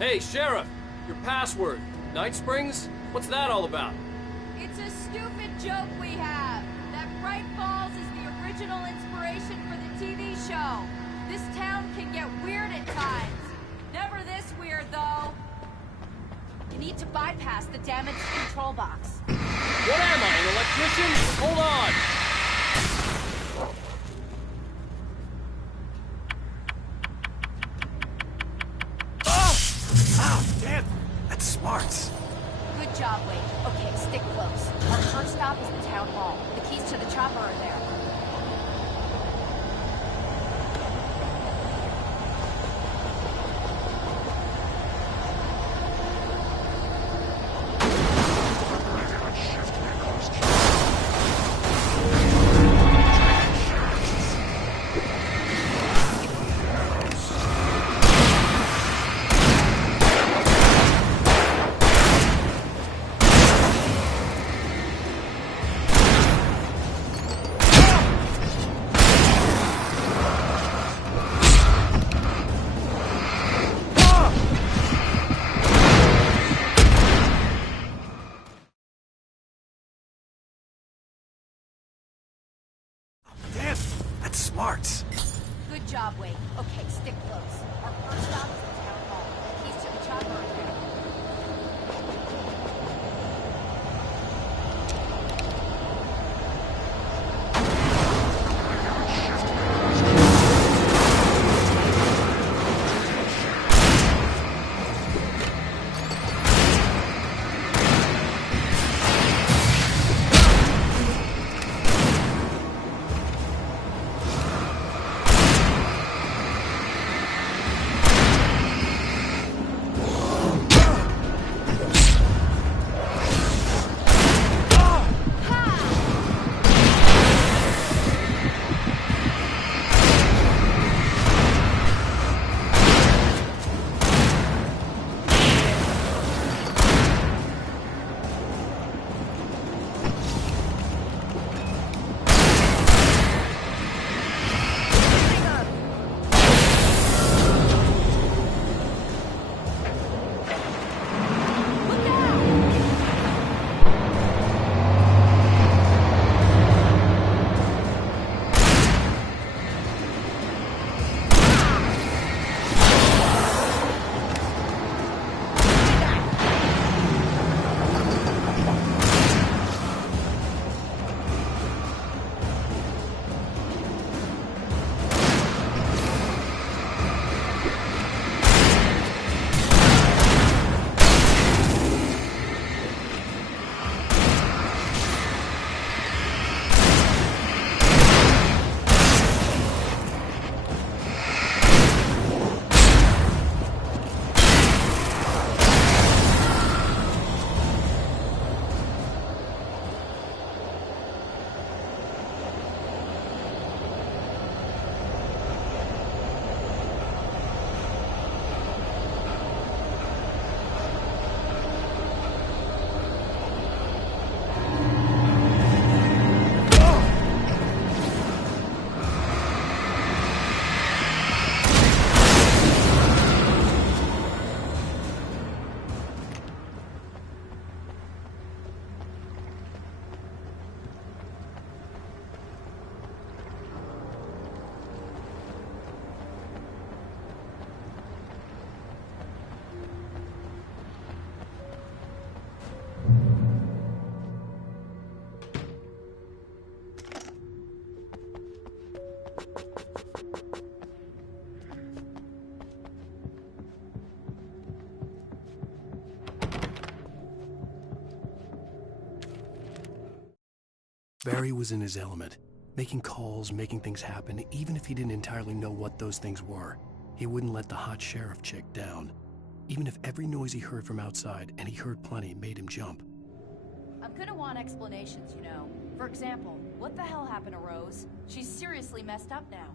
Hey, Sheriff! Your password. Night Springs? What's that all about? It's a stupid joke we have. That Bright Falls is the original inspiration for the TV show. This town can get weird at times. Never this weird, though. You need to bypass the damaged control box. What am I, an electrician? Hold on! Oh, damn! That's smarts. Good job, Wade. Okay, stick close. Our first stop is the town hall. The keys to the chopper are there. Damn! That's smarts. Good job, Wade. Okay, stick close. Our first stop is the town hall. The keys to the chopper are there. Barry was in his element, making calls, making things happen, even if he didn't entirely know what those things were. He wouldn't let the hot sheriff chick down. Even if every noise he heard from outside, and he heard plenty, made him jump. I'm gonna want explanations, you know. For example, what the hell happened to Rose? She's seriously messed up now.